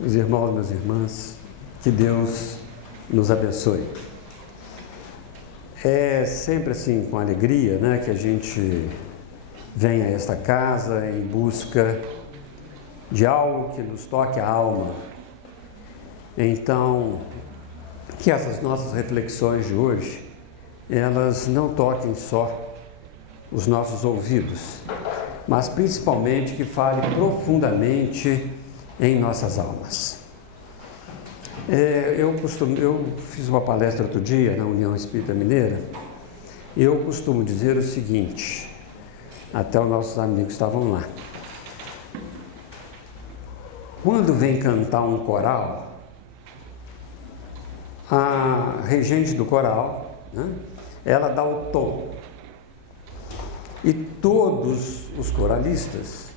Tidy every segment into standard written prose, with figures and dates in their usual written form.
Meus irmãos, minhas irmãs, que Deus nos abençoe. É sempre assim, com alegria, né, que a gente vem a esta casa em busca de algo que nos toque a alma. Então, que essas nossas reflexões de hoje, elas não toquem só os nossos ouvidos, mas principalmente que falem profundamente em nossas almas. Eu fiz uma palestra outro dia na União Espírita Mineira. Eu costumo dizer o seguinte, até os nossos amigos estavam lá. Quando vem cantar um coral, a regente do coral, né, ela dá o tom. E todos os coralistas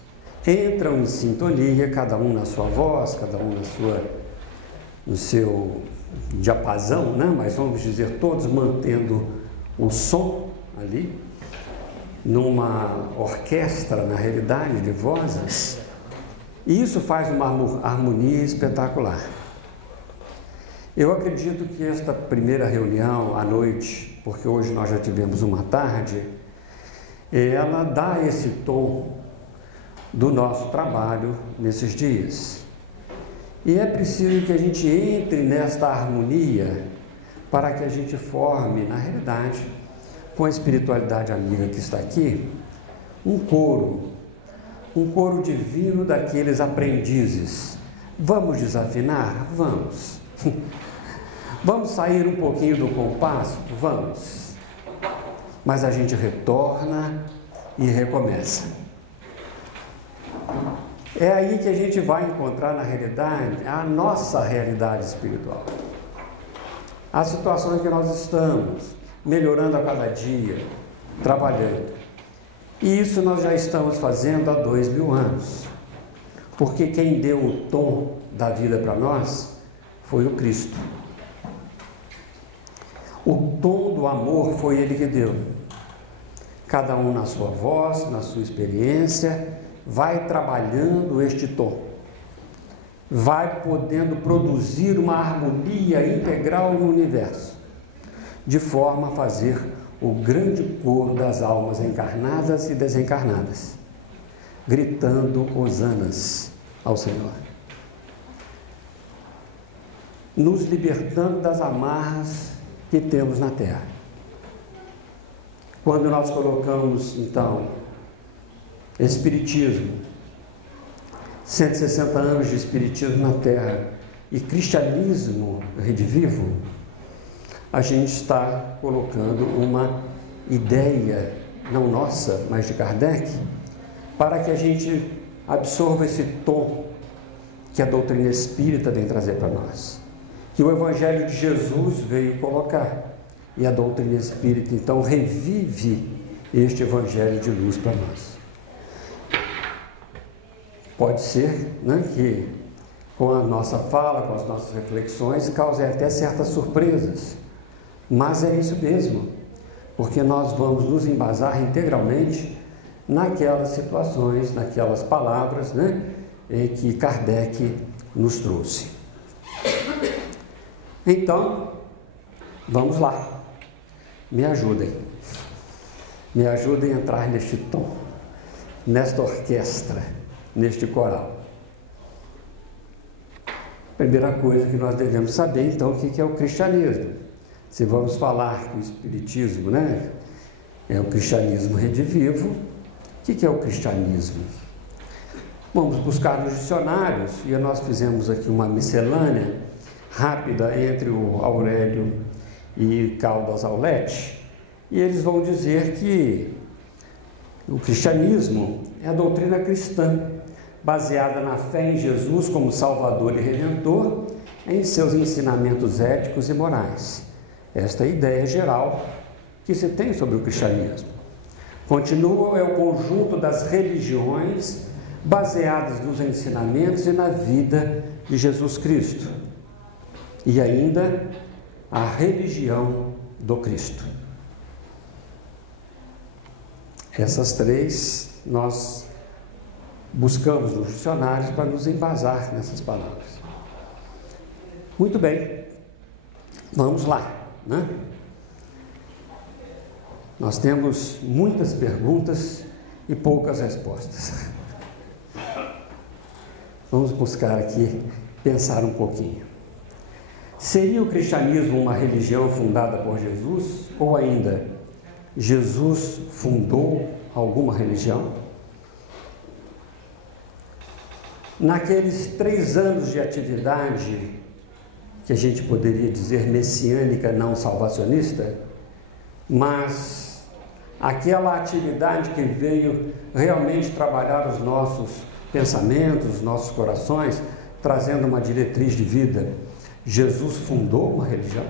entram em sintonia, cada um na sua voz, cada um no seu diapasão, né? Mas vamos dizer, todos mantendo o som ali, numa orquestra, na realidade, de vozes, e isso faz uma harmonia espetacular. Eu acredito que esta primeira reunião à noite, porque hoje nós já tivemos uma tarde, ela dá esse tom do nosso trabalho nesses dias. E é preciso que a gente entre nesta harmonia para que a gente forme, na realidade, com a espiritualidade amiga que está aqui, um coro divino daqueles aprendizes. Vamos desafinar? Vamos. Vamos sair um pouquinho do compasso? Vamos. Mas a gente retorna e recomeça. É aí que a gente vai encontrar, na realidade, a nossa realidade espiritual. A situação em que nós estamos, melhorando a cada dia, trabalhando. E isso nós já estamos fazendo há 2000 anos. Porque quem deu o tom da vida para nós foi o Cristo. O tom do amor foi Ele que deu. Cada um na sua voz, na sua experiência, vai trabalhando este tom, vai podendo produzir uma harmonia integral no universo, de forma a fazer o grande coro das almas encarnadas e desencarnadas, gritando hosanas ao Senhor, nos libertando das amarras que temos na Terra. Quando nós colocamos, então, Espiritismo, 160 anos de Espiritismo na Terra e cristianismo redivivo, a gente está colocando uma ideia, não nossa, mas de Kardec, para que a gente absorva esse tom que a doutrina espírita vem trazer para nós, que o Evangelho de Jesus veio colocar, e a doutrina espírita então revive este Evangelho de luz para nós. Pode ser, né, que com a nossa fala, com as nossas reflexões, cause até certas surpresas, mas é isso mesmo, porque nós vamos nos embasar integralmente naquelas situações, naquelas palavras, né, que Kardec nos trouxe. Então, vamos lá, me ajudem a entrar neste tom, nesta orquestra, neste coral. Primeira coisa que nós devemos saber, então, o que é o cristianismo. Se vamos falar que o espiritismo, né, é o cristianismo redivivo, o que é o cristianismo? Vamos buscar nos dicionários, e nós fizemos aqui uma miscelânea rápida entre o Aurélio e Caldas Aulete, e eles vão dizer que o cristianismo é a doutrina cristã, baseada na fé em Jesus como Salvador e Redentor, em seus ensinamentos éticos e morais. Esta é a ideia geral que se tem sobre o cristianismo. Continua, é o conjunto das religiões baseadas nos ensinamentos e na vida de Jesus Cristo. E ainda a religião do Cristo. Essas três nós buscamos nos dicionários para nos embasar nessas palavras. Muito bem, vamos lá, né? Nós temos muitas perguntas e poucas respostas. Vamos buscar aqui, pensar um pouquinho. Seria o cristianismo uma religião fundada por Jesus? Ou ainda, Jesus fundou alguma religião? Naqueles 3 anos de atividade, que a gente poderia dizer messiânica, não salvacionista, mas aquela atividade que veio realmente trabalhar os nossos pensamentos, os nossos corações, trazendo uma diretriz de vida, Jesus fundou uma religião?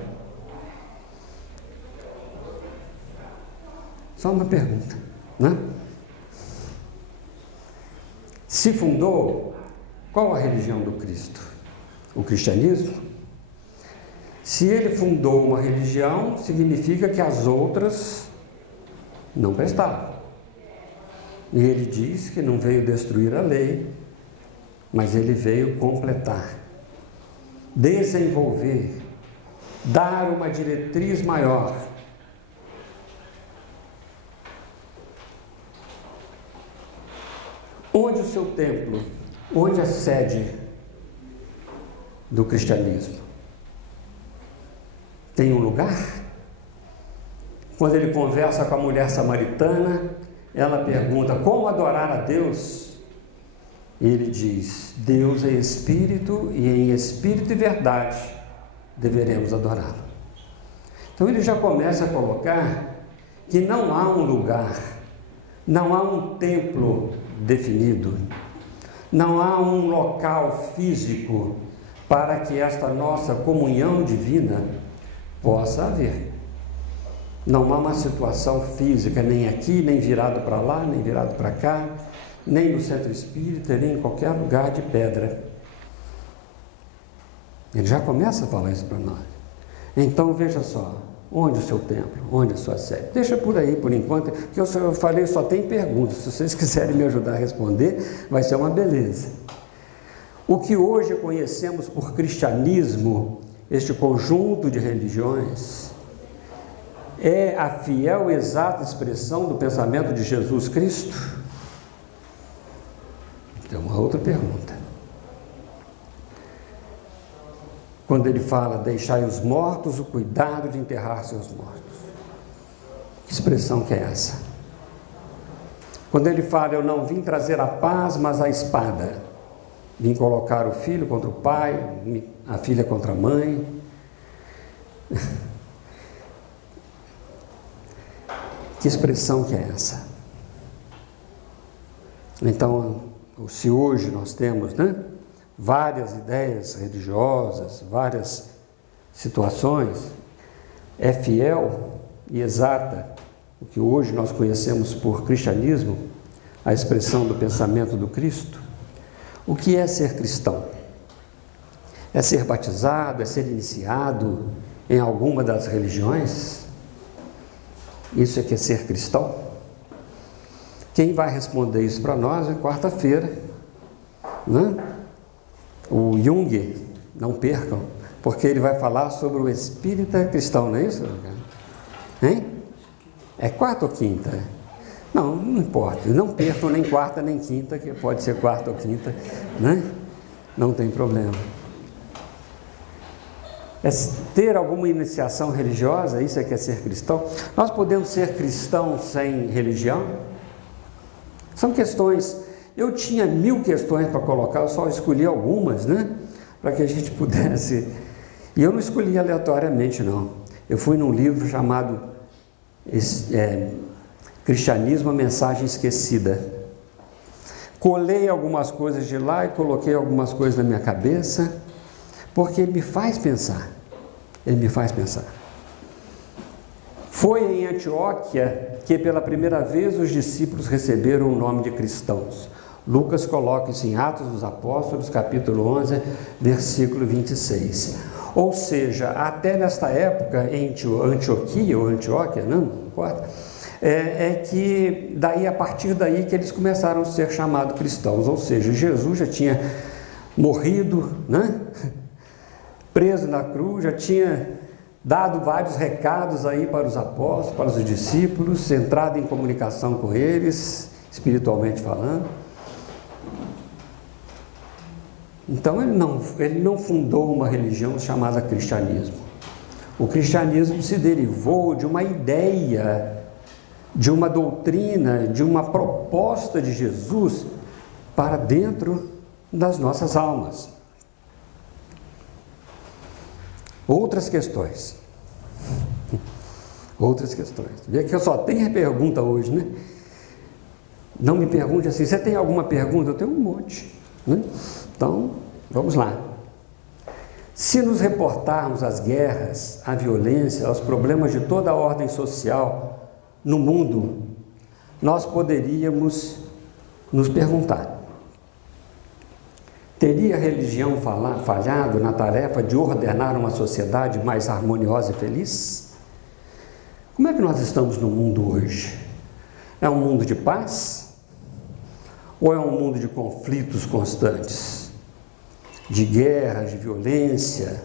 Só uma pergunta, né? Se fundou, qual a religião do Cristo? O cristianismo? Se ele fundou uma religião, significa que as outras não prestavam. E ele diz que não veio destruir a lei, mas ele veio completar, desenvolver, dar uma diretriz maior. Onde o seu templo? Onde a sede do cristianismo? Tem um lugar? Quando ele conversa com a mulher samaritana, ela pergunta como adorar a Deus. E ele diz: Deus é espírito e em espírito e verdade deveremos adorá-lo. Então ele já começa a colocar que não há um lugar, não há um templo definido, não há um local físico para que esta nossa comunhão divina possa haver. Não há uma situação física, nem aqui, nem virado para lá, nem virado para cá, nem no centro espírita, nem em qualquer lugar de pedra. Ele já começa a falar isso para nós. Então veja só, onde o seu templo, onde a sua sede? Deixa por aí por enquanto, que eu falei, só tem perguntas. Se vocês quiserem me ajudar a responder, vai ser uma beleza. O que hoje conhecemos por cristianismo, este conjunto de religiões, é a fiel e exata expressão do pensamento de Jesus Cristo? Tem uma outra pergunta. Quando ele fala, deixai os mortos o cuidado de enterrar seus mortos. Que expressão que é essa? Quando ele fala, eu não vim trazer a paz, mas a espada. Vim colocar o filho contra o pai, a filha contra a mãe. Que expressão que é essa? Então, se hoje nós temos, né, várias ideias religiosas, várias situações, é fiel e exata o que hoje nós conhecemos por cristianismo, a expressão do pensamento do Cristo? O que é ser cristão? É ser batizado, é ser iniciado em alguma das religiões? Isso é que é ser cristão? Quem vai responder isso para nós é quarta-feira, né? O Jung, não percam, porque ele vai falar sobre o espírita cristão, não é isso? Hein? É quarta ou quinta? Não, não importa, não percam nem quarta nem quinta, que pode ser quarta ou quinta, né? Não tem problema. É ter alguma iniciação religiosa, isso é que é ser cristão? Nós podemos ser cristãos sem religião? São questões, eu tinha 1000 questões para colocar, eu só escolhi algumas, né? Para que a gente pudesse, e eu não escolhi aleatoriamente não, eu fui num livro chamado Cristianismo, a Mensagem Esquecida. Colei algumas coisas de lá e coloquei algumas coisas na minha cabeça, porque ele me faz pensar, ele me faz pensar. Foi em Antioquia que pela primeira vez os discípulos receberam o nome de cristãos. Lucas coloca isso em Atos dos Apóstolos, capítulo 11, versículo 26. Ou seja, até nesta época, em Antioquia, ou Antioquia, não importa, que daí, a partir daí que eles começaram a ser chamados cristãos. Ou seja, Jesus já tinha morrido, né? preso na cruz, já tinha dado vários recados aí para os apóstolos, para os discípulos, entrado em comunicação com eles, espiritualmente falando. Então ele não fundou uma religião chamada cristianismo. O cristianismo se derivou de uma ideia, de uma doutrina, de uma proposta de Jesus para dentro das nossas almas. Outras questões. Vê que eu só tenho pergunta hoje, né? Não me pergunte assim, você tem alguma pergunta? Eu tenho um monte, né? Então, vamos lá. Se nos reportarmos às guerras, à violência, aos problemas de toda a ordem social no mundo, nós poderíamos nos perguntar: teria a religião falhado na tarefa de ordenar uma sociedade mais harmoniosa e feliz? Como é que nós estamos no mundo hoje? É um mundo de paz? Ou é um mundo de conflitos constantes? De guerras, de violência,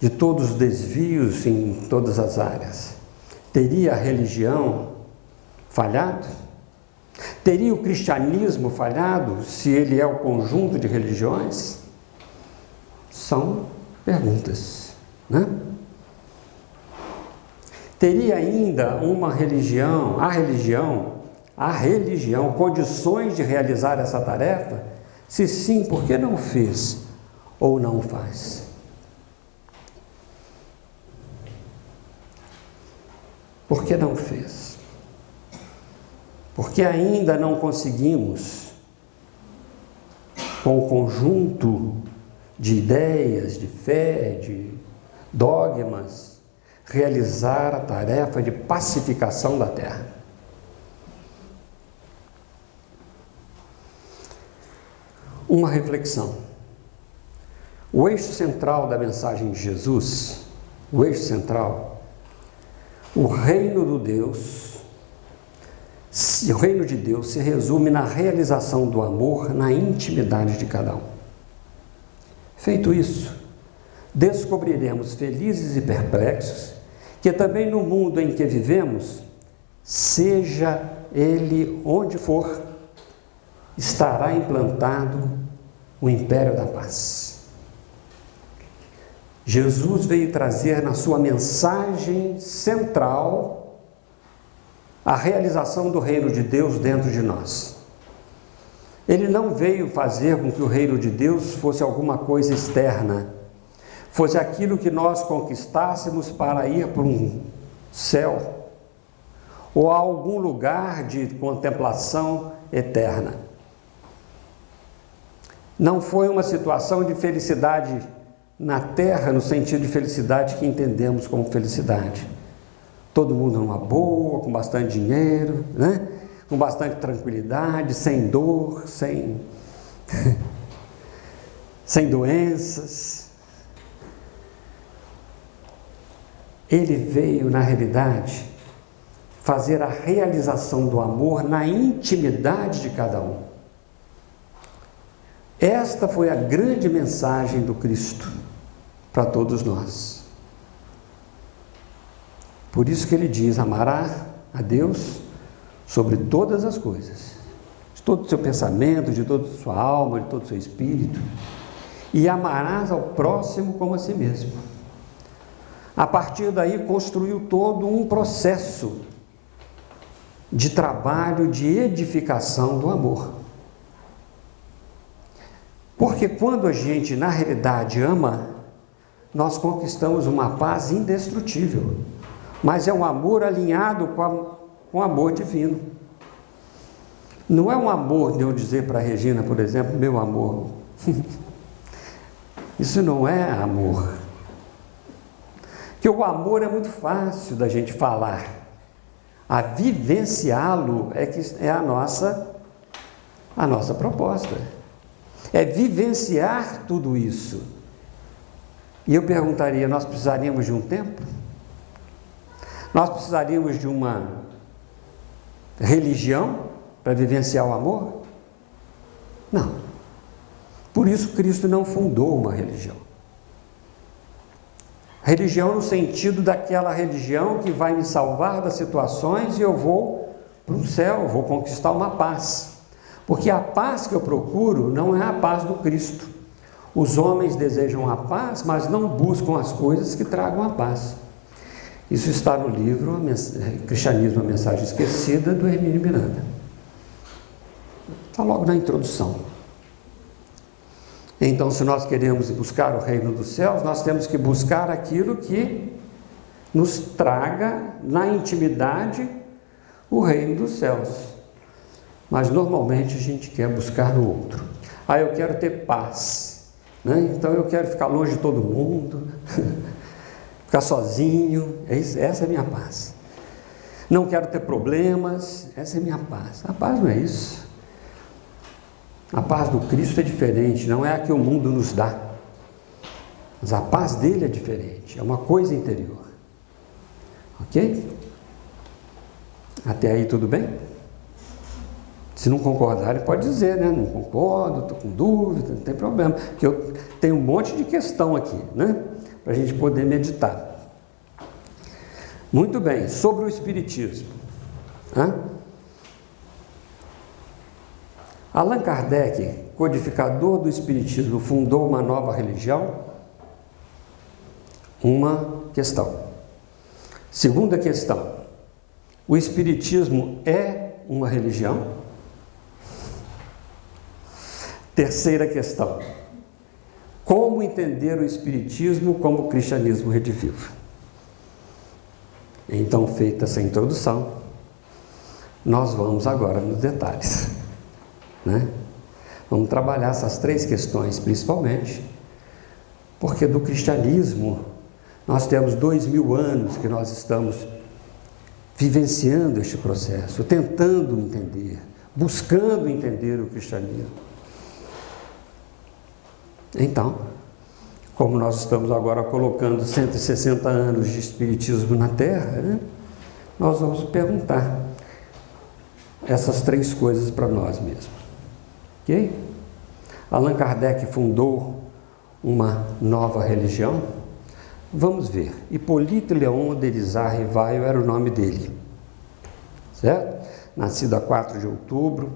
de todos os desvios em todas as áreas? Teria a religião falhado? Teria o cristianismo falhado se ele é o conjunto de religiões? São perguntas, né? Teria ainda uma religião, a religião, condições de realizar essa tarefa? Se sim, por que não fez ou não faz? Por que não fez? Porque ainda não conseguimos, com o conjunto de ideias, de fé, de dogmas, realizar a tarefa de pacificação da terra. Uma reflexão. O eixo central da mensagem de Jesus, o eixo central, o reino de Deus se resume na realização do amor na intimidade de cada um. Feito isso, descobriremos felizes e perplexos que também no mundo em que vivemos, seja ele onde for, estará implantado o império da paz. Jesus veio trazer na sua mensagem central a realização do reino de Deus dentro de nós. Ele não veio fazer com que o reino de Deus fosse alguma coisa externa, fosse aquilo que nós conquistássemos para ir para um céu ou a algum lugar de contemplação eterna. Não foi uma situação de felicidade na terra, no sentido de felicidade que entendemos como felicidade. Todo mundo numa boa, com bastante dinheiro, né? Com bastante tranquilidade, sem dor, sem doenças. Ele veio, na realidade, fazer a realização do amor na intimidade de cada um. Esta foi a grande mensagem do Cristo para todos nós. Por isso que ele diz: amará a Deus sobre todas as coisas, de todo o seu pensamento, de toda a sua alma, de todo o seu espírito, e amarás ao próximo como a si mesmo. A partir daí construiu todo um processo de trabalho, de edificação do amor. Porque quando a gente, na realidade, ama, nós conquistamos uma paz indestrutível. Mas é um amor alinhado com o amor divino. Não é um amor de eu dizer para a Regina, por exemplo, meu amor. Isso não é amor. Porque o amor é muito fácil da gente falar. A vivenciá-lo é que é a nossa proposta. É vivenciar tudo isso. E eu perguntaria: nós precisaríamos de um tempo? Nós precisaríamos de uma religião para vivenciar o amor? Não. Por isso Cristo não fundou uma religião. Religião no sentido daquela religião que vai me salvar das situações e eu vou para o céu, vou conquistar uma paz. Porque a paz que eu procuro não é a paz do Cristo. Os homens desejam a paz, mas não buscam as coisas que tragam a paz. Isso está no livro Cristianismo, a Mensagem Esquecida, do Hermínio Miranda. Está logo na introdução. Então, se nós queremos buscar o reino dos céus, nós temos que buscar aquilo que nos traga na intimidade o reino dos céus. Mas normalmente a gente quer buscar no outro. Ah, eu quero ter paz, né? Então eu quero ficar longe de todo mundo, ficar sozinho, essa é a minha paz. Não quero ter problemas, essa é a minha paz. A paz não é isso. A paz do Cristo é diferente, não é a que o mundo nos dá. Mas a paz dele é diferente, é uma coisa interior. Ok? Até aí tudo bem? Se não concordar, ele pode dizer, né? Não concordo, estou com dúvida, não tem problema. Porque eu tenho um monte de questão aqui, né? Para a gente poder meditar. Muito bem, sobre o Espiritismo. Allan Kardec, codificador do Espiritismo, fundou uma nova religião? Uma questão. Segunda questão, o Espiritismo é uma religião? Terceira questão, como entender o Espiritismo como o cristianismo redivivo? Então, feita essa introdução, nós vamos agora nos detalhes, né? Vamos trabalhar essas três questões, principalmente, porque do cristianismo nós temos 2000 anos que nós estamos vivenciando este processo, tentando entender, buscando entender o cristianismo. Então, como nós estamos agora colocando 160 anos de Espiritismo na Terra, né, nós vamos perguntar essas três coisas para nós mesmos. Ok? Allan Kardec fundou uma nova religião? Vamos ver. Hipólito Léon Derizat Rivaio era o nome dele. Certo? Nascido a 4 de outubro,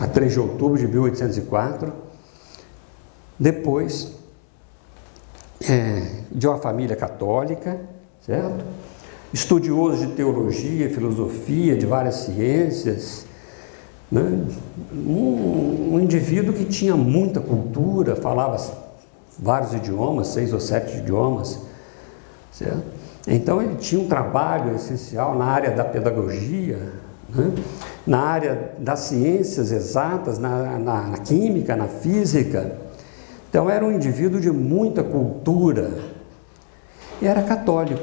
a 3 de outubro de 1804. Depois, de uma família católica, certo? Estudioso de teologia, filosofia, de várias ciências, né? Um indivíduo que tinha muita cultura, falava vários idiomas, 6 ou 7 idiomas, certo? Então ele tinha um trabalho essencial na área da pedagogia, né? Na área das ciências exatas, na química, na física. Então era um indivíduo de muita cultura e era católico.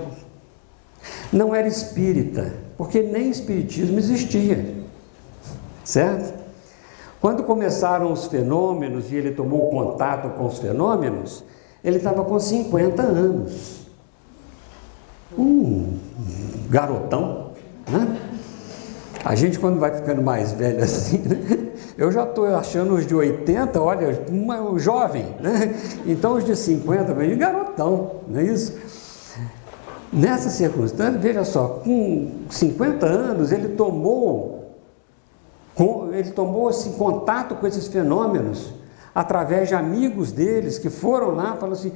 Não era espírita, porque nem espiritismo existia, certo? Quando começaram os fenômenos e ele tomou contato com os fenômenos, ele estava com 50 anos. Um garotão, né? A gente, quando vai ficando mais velho assim, né? Eu já estou achando os de 80, olha, um jovem, né? Então os de 50, vem garotão, não é isso? Nessa circunstância, veja só, com 50 anos ele tomou assim, contato com esses fenômenos através de amigos deles que foram lá, falaram assim: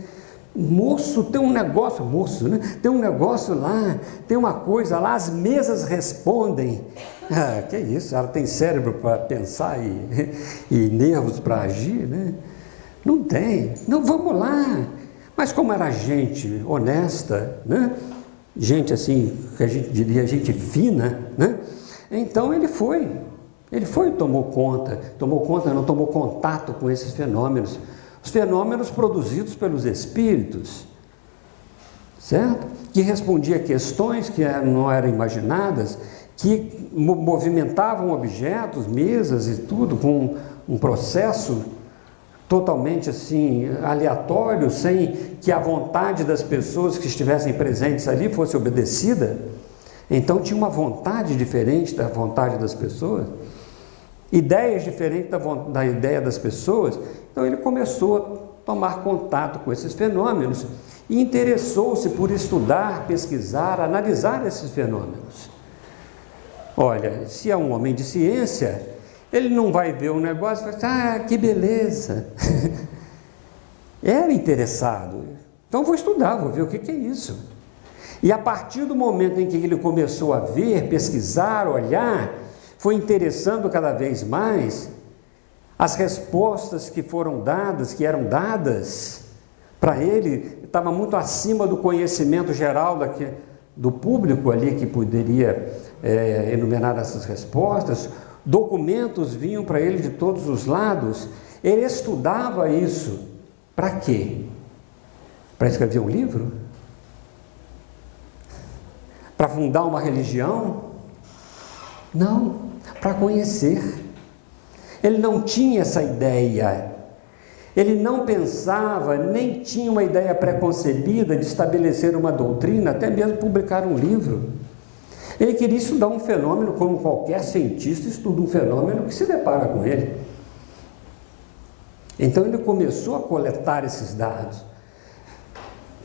moço, tem um negócio, moço, né? Tem um negócio lá, tem uma coisa lá, as mesas respondem. Ah, que isso, ela tem cérebro para pensar e nervos para agir, né? Não tem, não, vamos lá. Mas como era gente honesta, né? Gente assim, que a gente diria gente fina, né? Então ele foi e tomou contato com esses fenômenos, os fenômenos produzidos pelos espíritos, certo? Que respondia a questões que não eram imaginadas, que movimentavam objetos, mesas e tudo, com um processo totalmente assim, aleatório, sem que a vontade das pessoas que estivessem presentes ali fosse obedecida. Então tinha uma vontade diferente da vontade das pessoas, ideias diferentes da ideia das pessoas. Então ele começou tomar contato com esses fenômenos e interessou-se por estudar, pesquisar, analisar esses fenômenos. Olha, se é um homem de ciência, ele não vai ver um negócio e falar assim, que beleza. Era interessado. Então vou estudar, vou ver o que é isso. E a partir do momento em que ele começou a ver, pesquisar, olhar, foi interessando cada vez mais, as respostas que foram dadas, que eram dadas para ele, estava muito acima do conhecimento geral do público ali que poderia enumerar essas respostas. Documentos vinham para ele de todos os lados. Ele estudava isso. Para quê? Para escrever um livro? Para fundar uma religião? Não, para conhecer. Ele não tinha essa ideia. Ele não pensava, nem tinha uma ideia preconcebida de estabelecer uma doutrina, até mesmo publicar um livro. Ele queria estudar um fenômeno como qualquer cientista estuda um fenômeno que se depara com ele. Então ele começou a coletar esses dados.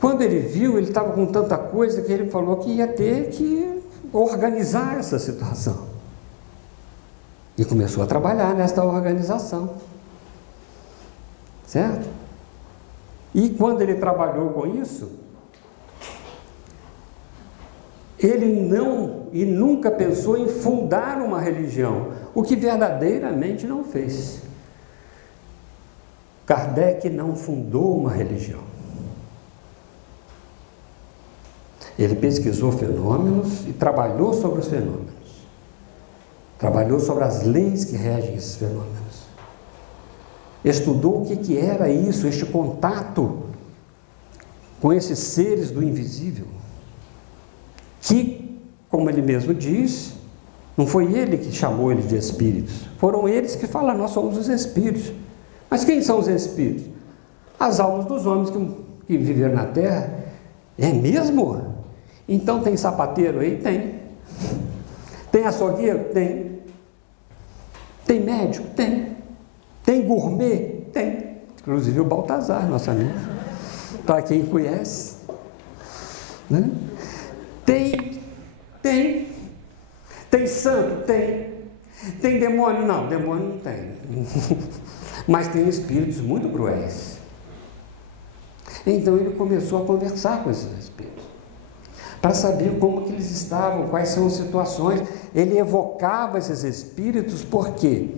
Quando ele viu, ele estava com tanta coisa que ele falou que ia ter que organizar essa situação. E começou a trabalhar nesta organização. Certo? E quando ele trabalhou com isso, ele não e nunca pensou em fundar uma religião, o que verdadeiramente não fez. Kardec não fundou uma religião. Ele pesquisou fenômenos e trabalhou sobre os fenômenos. Trabalhou sobre as leis que regem esses fenômenos. Estudou o que era isso, este contato com esses seres do invisível. Que, como ele mesmo diz, não foi ele que chamou eles de espíritos. Foram eles que falaram, nós somos os espíritos. Mas quem são os espíritos? As almas dos homens que viveram na Terra. É mesmo? Então tem sapateiro aí? Tem. Tem açougueiro? Tem. Tem médico? Tem. Tem gourmet? Tem. Inclusive o Baltazar, nosso amigo. Para quem conhece. Né? Tem. Tem santo? Tem. Tem demônio? Não, demônio não tem. Mas tem espíritos muito cruéis. Então ele começou a conversar com esses espíritos, para saber como que eles estavam, quais são as situações. Ele evocava esses espíritos, por quê?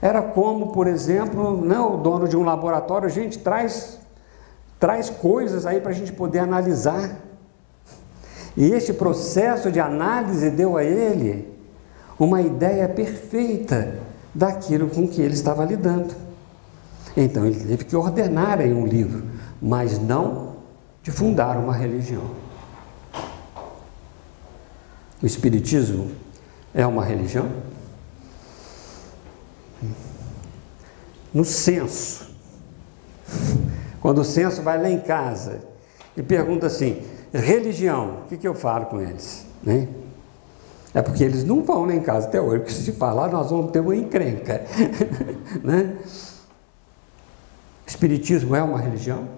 Era como, por exemplo, o dono de um laboratório, a gente traz coisas aí para a gente poder analisar. E este processo de análise deu a ele uma ideia perfeita daquilo com que ele estava lidando. Então ele teve que ordenar em um livro, mas não de fundar uma religião. O Espiritismo é uma religião? No censo, quando o censo vai lá em casa e pergunta assim, religião, o que eu falo com eles? Né? É porque eles não vão lá em casa até hoje, porque se falar nós vamos ter uma encrenca. Né? Espiritismo é uma religião?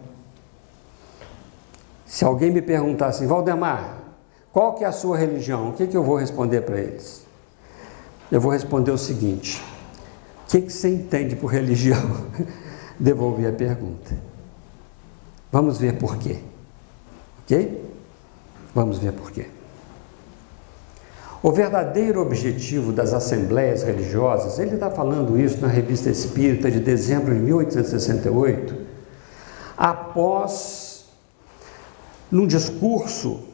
Se alguém me perguntar assim, Valdemar, qual que é a sua religião? O que eu vou responder para eles? Eu vou responder o seguinte, o que você entende por religião? Devolver a pergunta. Vamos ver por quê. Ok? Vamos ver por quê. O verdadeiro objetivo das assembleias religiosas, ele está falando isso na Revista Espírita de dezembro de 1868, num discurso,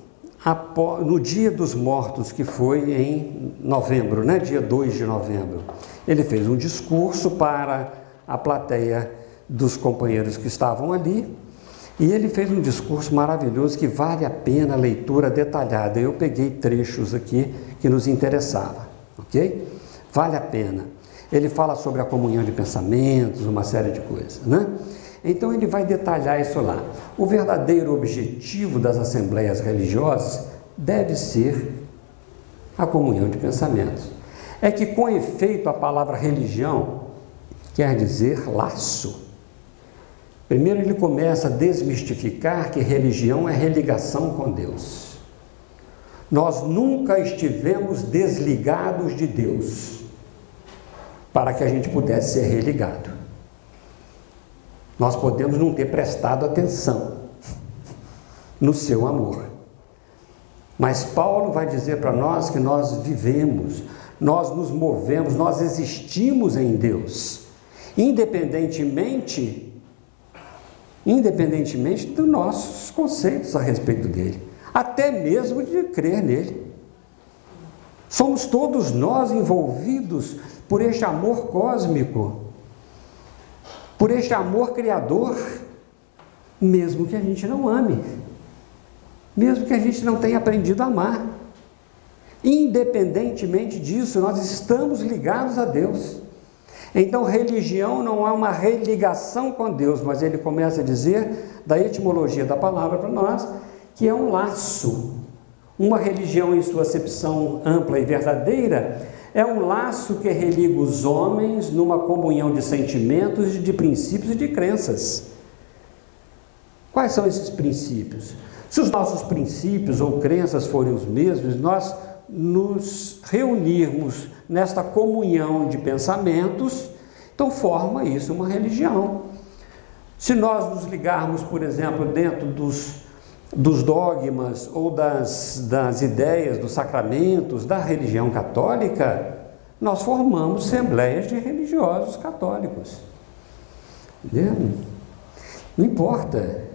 no Dia dos Mortos, que foi em novembro, né? Dia 2 de novembro. Ele fez um discurso para a plateia dos companheiros que estavam ali, e ele fez um discurso maravilhoso que vale a pena a leitura detalhada. Eu peguei trechos aqui que nos interessavam, ok? Vale a pena. Ele fala sobre a comunhão de pensamentos, uma série de coisas, né? Então ele vai detalhar isso lá. O verdadeiro objetivo das assembleias religiosas deve ser a comunhão de pensamentos. É que, com efeito, a palavra religião quer dizer laço. Primeiro ele começa a desmistificar que religião é religação com Deus. Nós nunca estivemos desligados de Deus para que a gente pudesse ser religado. Nós podemos não ter prestado atenção no seu amor. Mas Paulo vai dizer para nós que nós vivemos, nós nos movemos, nós existimos em Deus, independentemente dos nossos conceitos a respeito dele, até mesmo de crer nele. Somos todos nós envolvidos por este amor cósmico, por este amor criador, mesmo que a gente não ame, mesmo que a gente não tenha aprendido a amar. Independentemente disso, nós estamos ligados a Deus. Então, religião não é uma religação com Deus, mas ele começa a dizer, da etimologia da palavra para nós, que é um laço. Uma religião, em sua acepção ampla e verdadeira, é um laço que religa os homens numa comunhão de sentimentos, de princípios e de crenças. Quais são esses princípios? Se os nossos princípios ou crenças forem os mesmos, nós nos reunirmos nesta comunhão de pensamentos, então forma isso uma religião. Se nós nos ligarmos, por exemplo, dentro dos dogmas ou das ideias, dos sacramentos da religião católica, nós formamos assembleias de religiosos católicos. Entendeu? Não importa.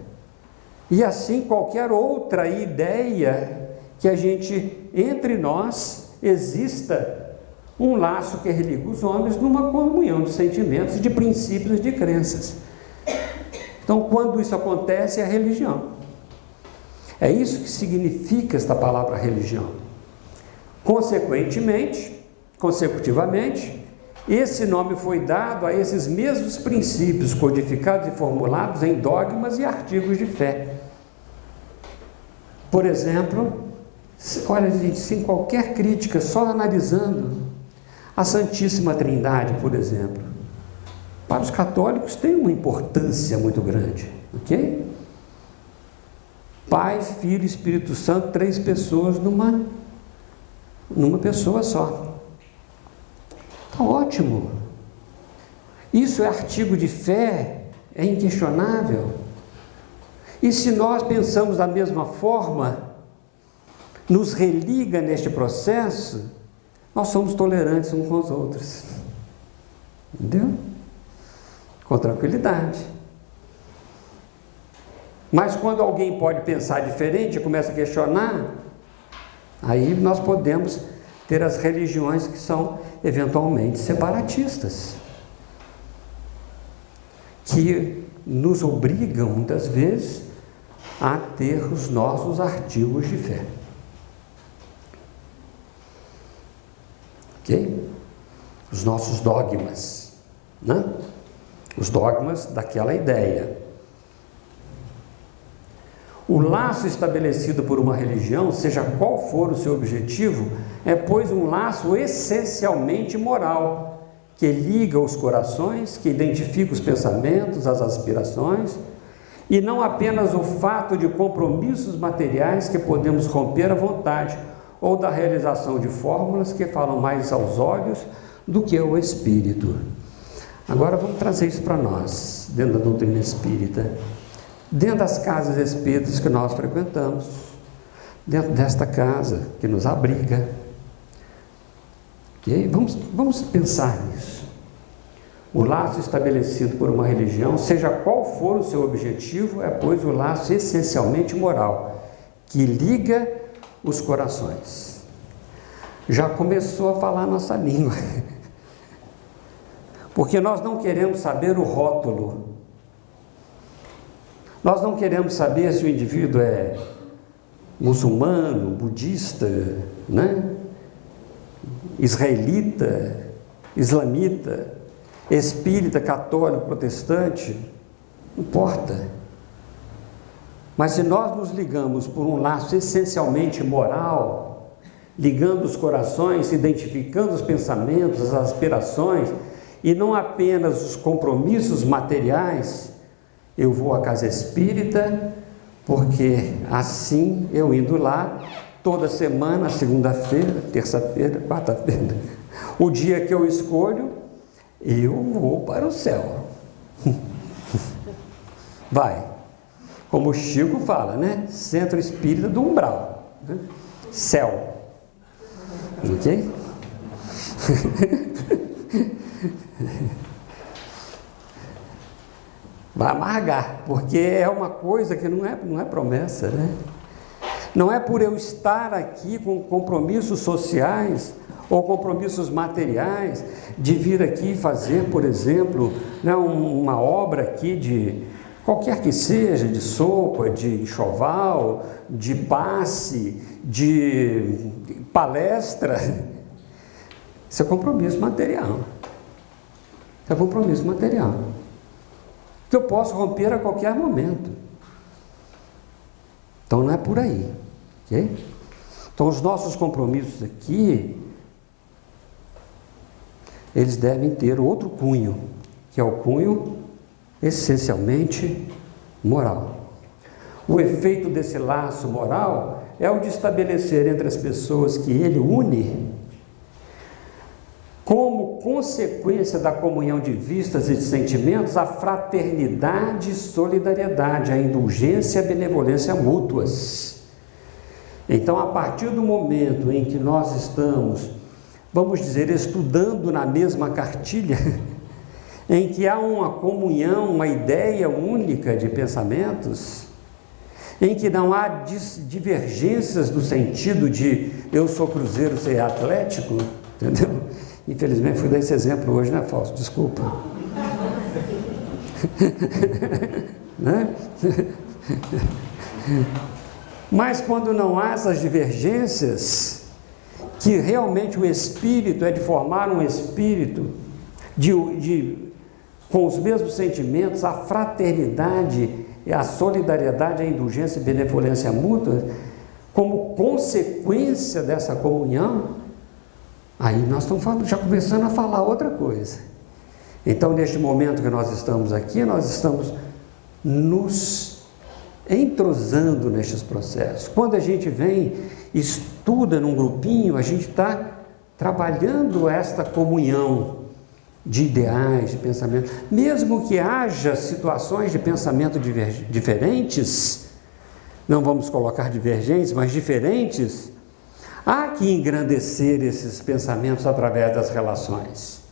E assim qualquer outra ideia que a gente, entre nós, exista um laço que religa os homens numa comunhão de sentimentos, de princípios e de crenças. Então, quando isso acontece, é a religião. É isso que significa esta palavra religião. Consecutivamente, esse nome foi dado a esses mesmos princípios codificados e formulados em dogmas e artigos de fé. Por exemplo, olha, gente, sem qualquer crítica, só analisando a Santíssima Trindade, por exemplo, para os católicos tem uma importância muito grande, ok? Pai, Filho e Espírito Santo, 3 pessoas numa pessoa só. Está ótimo. Isso é artigo de fé, é inquestionável. E se nós pensamos da mesma forma, nos religa neste processo, nós somos tolerantes uns com os outros. Entendeu? Com tranquilidade. Mas quando alguém pode pensar diferente e começa a questionar, aí nós podemos ter as religiões que são eventualmente separatistas, que nos obrigam muitas vezes a ter os nossos artigos de fé. Ok? Os nossos dogmas, né? Os dogmas daquela ideia. O laço estabelecido por uma religião, seja qual for o seu objetivo, é, pois, um laço essencialmente moral, que liga os corações, que identifica os pensamentos, as aspirações, e não apenas o fato de compromissos materiais que podemos romper à vontade, ou da realização de fórmulas que falam mais aos olhos do que ao espírito. Agora vamos trazer isso para nós, dentro da doutrina espírita. Dentro das casas espíritas que nós frequentamos, dentro desta casa que nos abriga. Okay? Vamos pensar nisso. O laço estabelecido por uma religião, seja qual for o seu objetivo, é, pois, o laço essencialmente moral, que liga os corações. Já começou a falar a nossa língua. Porque nós não queremos saber o rótulo. Nós não queremos saber se o indivíduo é muçulmano, budista, né? Israelita, islamita, espírita, católico, protestante, não importa. Mas se nós nos ligamos por um laço essencialmente moral, ligando os corações, identificando os pensamentos, as aspirações, e não apenas os compromissos materiais eu vou à casa espírita, porque assim eu indo lá, toda semana, segunda-feira, terça-feira, quarta-feira, o dia que eu escolho, eu vou para o céu. Vai. Como o Chico fala, né? Centro espírita do umbral. Né? Céu. Ok? Vai amargar, porque é uma coisa que não é promessa, né? Não é por eu estar aqui com compromissos sociais ou compromissos materiais de vir aqui fazer, por exemplo, né, uma obra aqui de qualquer que seja, de sopa, de enxoval, de passe, de palestra. Isso é compromisso material. Isso é compromisso material. Que eu posso romper a qualquer momento. Então não é por aí. Okay? Então os nossos compromissos aqui, eles devem ter outro cunho, que é o cunho essencialmente moral. O efeito desse laço moral é o de estabelecer entre as pessoas que ele une, como consequência da comunhão de vistas e de sentimentos, a fraternidade e solidariedade, a indulgência e a benevolência mútuas. Então, a partir do momento em que nós estamos, vamos dizer, estudando na mesma cartilha, em que há uma comunhão, uma ideia única de pensamentos, em que não há divergências no sentido de eu sou cruzeiro, você é atlético, entendeu? Infelizmente fui dar esse exemplo hoje, né, Fausto? Desculpa. Né? Mas quando não há essas divergências, que realmente o espírito é de formar um espírito com os mesmos sentimentos, a fraternidade, a solidariedade, a indulgência e benevolência mútua, como consequência dessa comunhão, aí nós estamos já começando a falar outra coisa. Então, neste momento que nós estamos aqui, nós estamos nos entrosando nestes processos. Quando a gente vem, estuda num grupinho, a gente está trabalhando esta comunhão de ideais, de pensamento. Mesmo que haja situações de pensamento diferentes, não vamos colocar divergentes, mas diferentes, há que engrandecer esses pensamentos através das relações.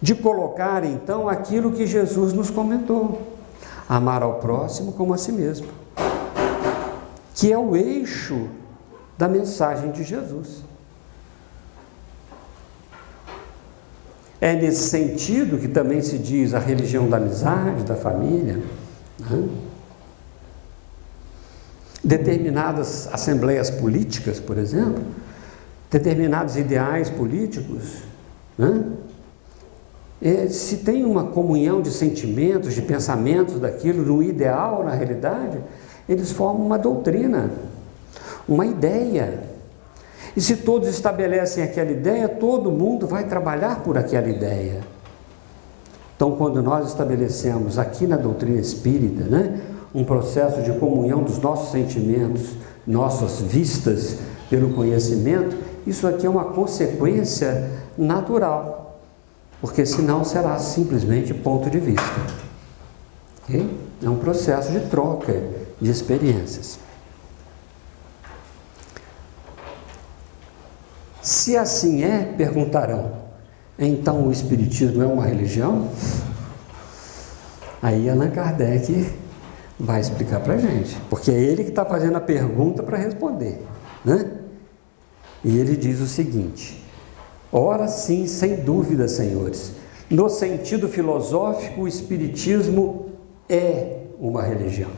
De colocar, então, aquilo que Jesus nos comentou: amar ao próximo como a si mesmo, que é o eixo da mensagem de Jesus. É nesse sentido que também se diz a religião da amizade, da família, né? Determinadas assembleias políticas, por exemplo, determinados ideais políticos, né? Se tem uma comunhão de sentimentos, de pensamentos daquilo, no ideal, na realidade, eles formam uma doutrina, uma ideia. E se todos estabelecem aquela ideia, todo mundo vai trabalhar por aquela ideia. Então, quando nós estabelecemos aqui na doutrina espírita, né, um processo de comunhão dos nossos sentimentos, nossas vistas pelo conhecimento, isso aqui é uma consequência natural, porque senão será simplesmente ponto de vista. Okay? É um processo de troca de experiências. Se assim é, perguntarão, então o Espiritismo é uma religião? Aí Allan Kardec vai explicar para a gente, porque é ele que está fazendo a pergunta para responder, né? E ele diz o seguinte: ora sim, sem dúvida, senhores, no sentido filosófico, o Espiritismo é uma religião.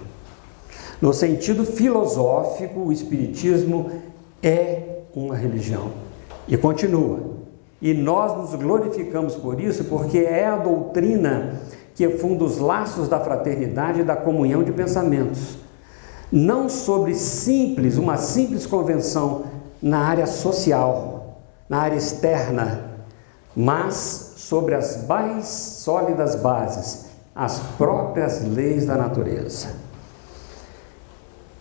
No sentido filosófico, o Espiritismo é uma religião. E continua: e nós nos glorificamos por isso, porque é a doutrina que funda os laços da fraternidade e da comunhão de pensamentos, não sobre uma simples convenção na área social, na área externa, mas sobre as mais sólidas bases, as próprias leis da natureza.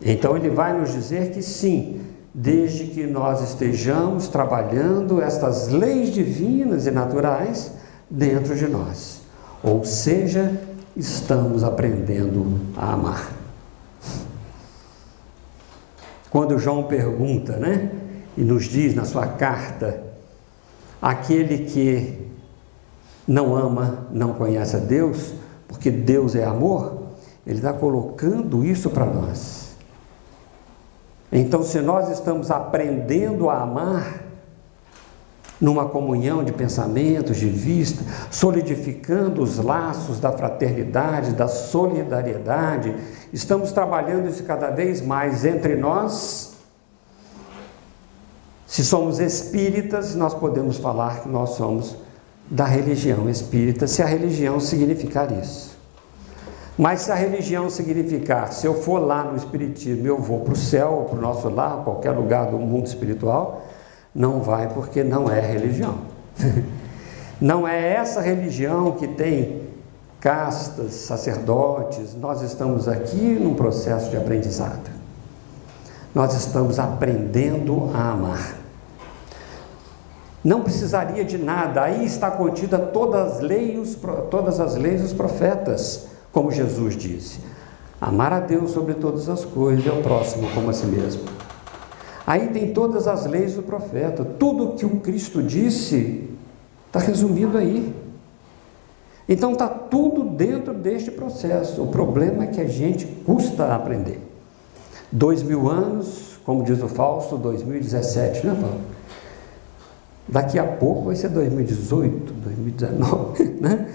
Então ele vai nos dizer que sim, desde que nós estejamos trabalhando estas leis divinas e naturais dentro de nós. Ou seja, estamos aprendendo a amar. Quando João pergunta, né, e nos diz na sua carta, aquele que não ama, não conhece a Deus, porque Deus é amor, ele está colocando isso para nós. Então, se nós estamos aprendendo a amar, numa comunhão de pensamentos, de vista, solidificando os laços da fraternidade, da solidariedade, estamos trabalhando isso cada vez mais entre nós. Se somos espíritas, nós podemos falar que nós somos da religião espírita, se a religião significar isso. Mas se a religião significar, se eu for lá no espiritismo, eu vou para o céu, ou para o nosso lar, qualquer lugar do mundo espiritual, não vai, porque não é religião. Não é essa religião que tem castas, sacerdotes. Nós estamos aqui num processo de aprendizado. Nós estamos aprendendo a amar. Não precisaria de nada, aí está contida todas as leis dos profetas, como Jesus disse: amar a Deus sobre todas as coisas e ao próximo como a si mesmo. Aí tem todas as leis do profeta, tudo que o Cristo disse está resumido aí. Então está tudo dentro deste processo. O problema é que a gente custa a aprender. 2000 anos, como diz o Fausto, 2017, né, Paulo? Daqui a pouco vai ser 2018, 2019, né?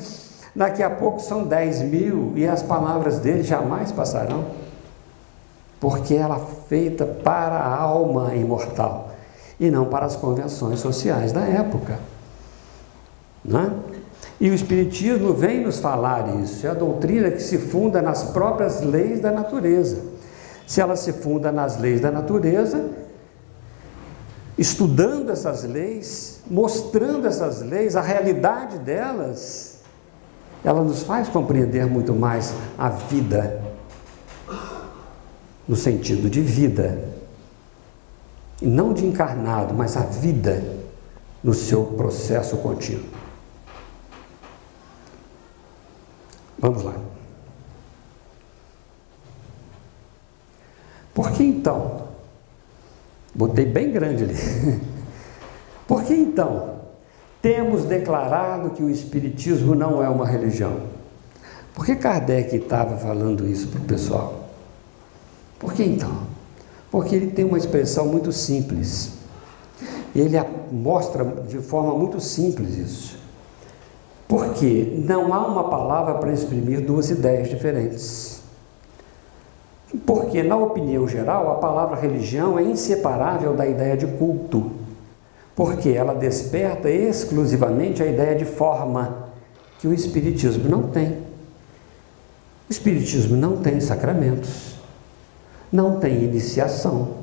Daqui a pouco são 10.000 e as palavras dele jamais passarão, porque ela é feita para a alma imortal e não para as convenções sociais da época, né? E o Espiritismo vem nos falar isso, é a doutrina que se funda nas próprias leis da natureza. Se ela se funda nas leis da natureza, estudando essas leis, mostrando essas leis, a realidade delas, ela nos faz compreender muito mais a vida, no sentido de vida, e não de encarnado, mas a vida no seu processo contínuo. Vamos lá. Por que então? Botei bem grande ali. Por que então temos declarado que o Espiritismo não é uma religião? Por que Kardec estava falando isso para o pessoal? Por que então? Porque ele tem uma expressão muito simples. Ele mostra de forma muito simples isso. Porque não há uma palavra para exprimir duas ideias diferentes. Porque, na opinião geral, a palavra religião é inseparável da ideia de culto. Porque ela desperta exclusivamente a ideia de forma, que o Espiritismo não tem. O Espiritismo não tem sacramentos, não tem iniciação.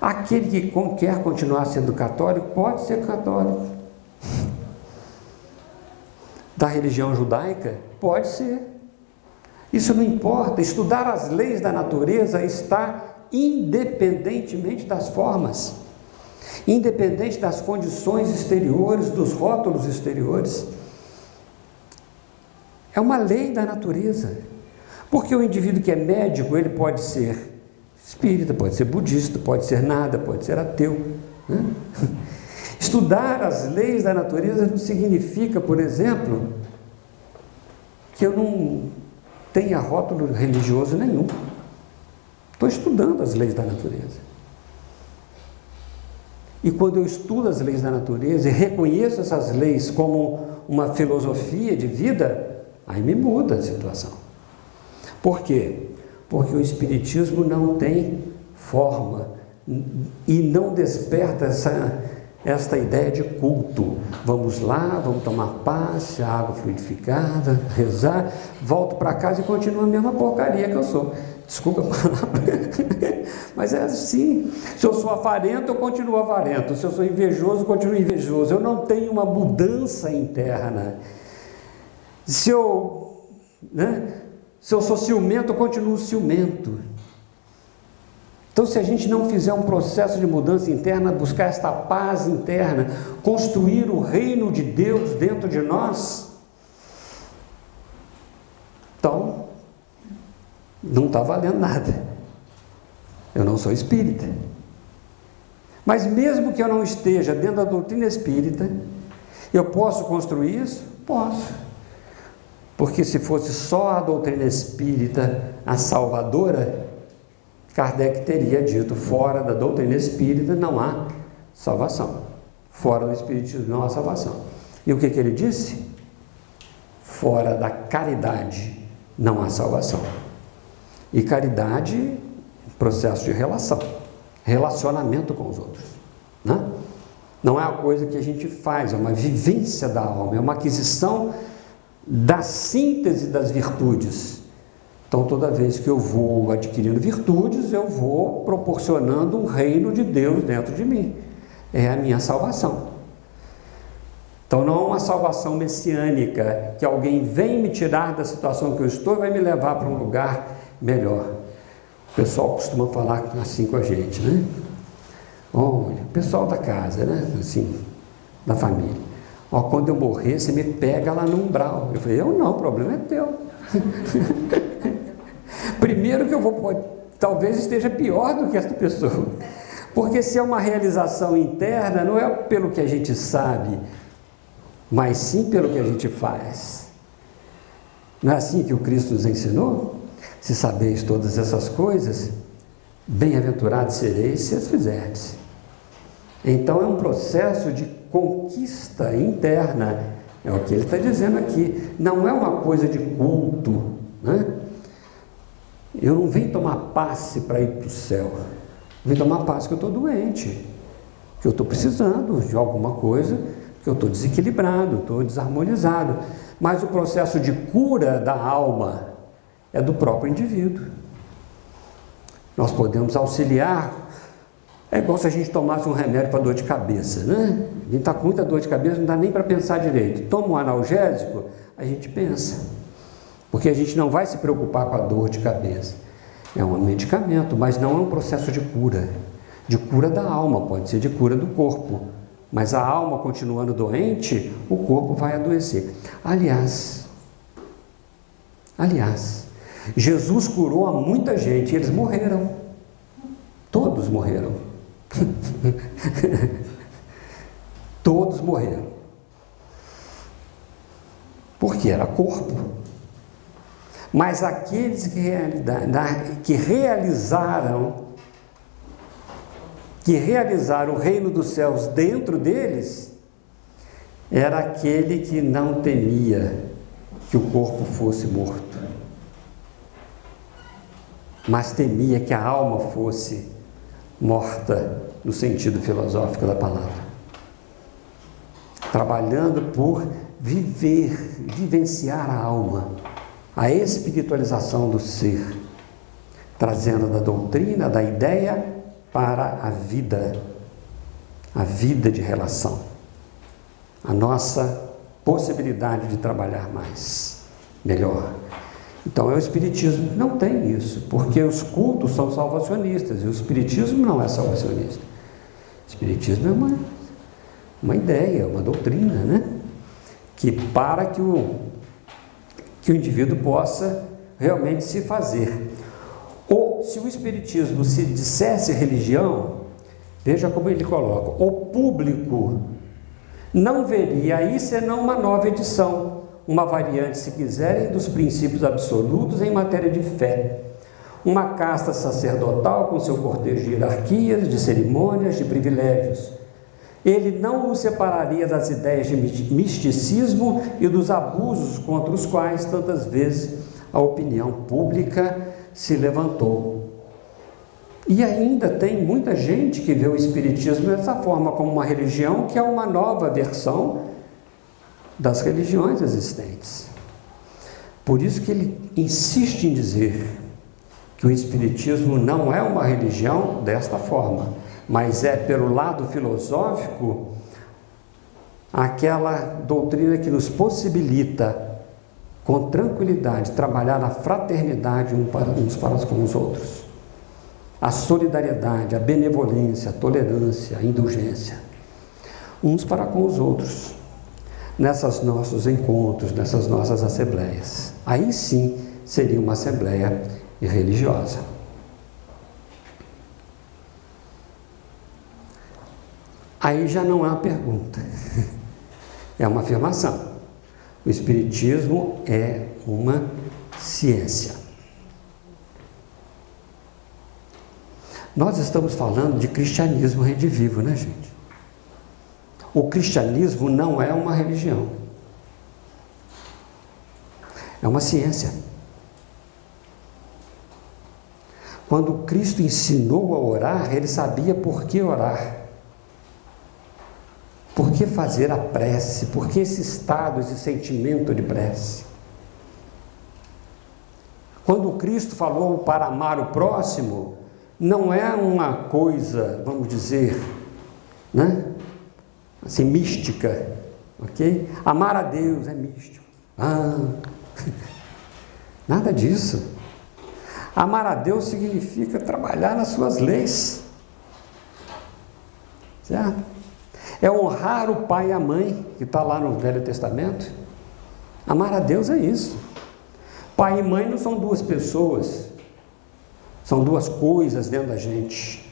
Aquele que quer continuar sendo católico, pode ser católico. Da religião judaica, pode ser. Isso não importa. Estudar as leis da natureza está independentemente das formas, independente das condições exteriores, dos rótulos exteriores. É uma lei da natureza. Porque o indivíduo que é médico, ele pode ser espírita, pode ser budista, pode ser nada, pode ser ateu, né? Estudar as leis da natureza não significa, por exemplo, que eu não tenha rótulo religioso nenhum. Estou estudando as leis da natureza. E quando eu estudo as leis da natureza e reconheço essas leis como uma filosofia de vida, aí me muda a situação. Por quê? Porque o Espiritismo não tem forma e não desperta esta ideia de culto. Vamos lá, vamos tomar passe, água fluidificada, rezar, volto para casa e continuo a mesma porcaria que eu sou. Desculpa a palavra, mas é assim. Se eu sou avarento, eu continuo avarento. Se eu sou invejoso, eu continuo invejoso. Eu não tenho uma mudança interna. Se eu sou ciumento, eu continuo ciumento. Então, se a gente não fizer um processo de mudança interna, buscar esta paz interna, construir o reino de Deus dentro de nós, então, não está valendo nada. Eu não sou espírita. Mas mesmo que eu não esteja dentro da doutrina espírita, eu posso construir isso? Posso. Porque se fosse só a doutrina espírita a salvadora, Kardec teria dito, fora da doutrina espírita não há salvação. Fora do espiritismo não há salvação. E o que ele disse? Fora da caridade não há salvação. E caridade, processo de relacionamento com os outros, né? Não é uma coisa que a gente faz, é uma vivência da alma, é uma aquisição da síntese das virtudes. Então, toda vez que eu vou adquirindo virtudes, eu vou proporcionando um reino de Deus dentro de mim. É a minha salvação. Então, não é uma salvação messiânica, que alguém vem me tirar da situação que eu estou e vai me levar para um lugar melhor. O pessoal costuma falar assim com a gente, né? Olha, o pessoal da casa, né? Assim, da família. Ó, quando eu morrer, você me pega lá no umbral. Eu falei, eu não, o problema é teu. Primeiro que eu vou, talvez esteja pior do que essa pessoa. Porque se é uma realização interna, não é pelo que a gente sabe, mas sim pelo que a gente faz. Não é assim que o Cristo nos ensinou? Se sabeis todas essas coisas, bem-aventurados sereis se as fizerdes. Então é um processo de conquista interna, é o que ele está dizendo aqui. Não é uma coisa de culto, né? Eu não venho tomar passe para ir para o céu. Eu venho tomar passe que eu estou doente, que eu estou precisando de alguma coisa, que eu estou desequilibrado, estou desarmonizado. Mas o processo de cura da alma é do próprio indivíduo. Nós podemos auxiliar. É igual se a gente tomasse um remédio para dor de cabeça, né? A gente está com muita dor de cabeça, não dá nem para pensar direito. Toma um analgésico, a gente pensa. Porque a gente não vai se preocupar com a dor de cabeça. É um medicamento, mas não é um processo de cura da alma, pode ser de cura do corpo. Mas a alma continuando doente, o corpo vai adoecer. Aliás, Jesus curou a muita gente, eles morreram. Todos morreram. Todos morreram. Porque era corpo. Mas aqueles que realizaram o reino dos céus dentro deles, era aquele que não temia que o corpo fosse morto, mas temia que a alma fosse morta no sentido filosófico da palavra, trabalhando por vivenciar a alma, a espiritualização do ser, trazendo da doutrina, da ideia para a vida de relação, a nossa possibilidade de trabalhar mais, melhor. Então o Espiritismo não tem isso, porque os cultos são salvacionistas e o Espiritismo não é salvacionista. O Espiritismo é uma ideia, uma doutrina, né? Que para que o indivíduo possa realmente se fazer. Ou se o Espiritismo se dissesse religião, veja como ele coloca, o público não veria aí senão uma nova edição, uma variante, se quiserem, dos princípios absolutos em matéria de fé. Uma casta sacerdotal com seu cortejo de hierarquias, de cerimônias, de privilégios. Ele não o separaria das ideias de misticismo e dos abusos contra os quais tantas vezes a opinião pública se levantou. E ainda tem muita gente que vê o Espiritismo dessa forma, como uma religião que é uma nova versão das religiões existentes. Por isso que ele insiste em dizer que o Espiritismo não é uma religião desta forma, mas é, pelo lado filosófico, aquela doutrina que nos possibilita com tranquilidade, trabalhar na fraternidade uns para com os outros. A solidariedade, a benevolência, a tolerância, a indulgência, uns para com os outros, nesses nossos encontros, nessas nossas assembleias. Aí sim seria uma assembleia religiosa. Aí já não é uma pergunta, é uma afirmação. O Espiritismo é uma ciência. Nós estamos falando de cristianismo redivivo, né, gente? O cristianismo não é uma religião. É uma ciência. Quando Cristo ensinou a orar, ele sabia por que orar. Por que fazer a prece? Por que esse estado, esse sentimento de prece? Quando Cristo falou para amar o próximo, não é uma coisa, vamos dizer, né? Assim, mística, ok? Amar a Deus é místico. Nada disso. Amar a Deus significa trabalhar nas suas leis, certo? É honrar o pai e a mãe, que está lá no Velho Testamento. Amar a Deus é isso. Pai e mãe não são duas pessoas, são duas coisas dentro da gente.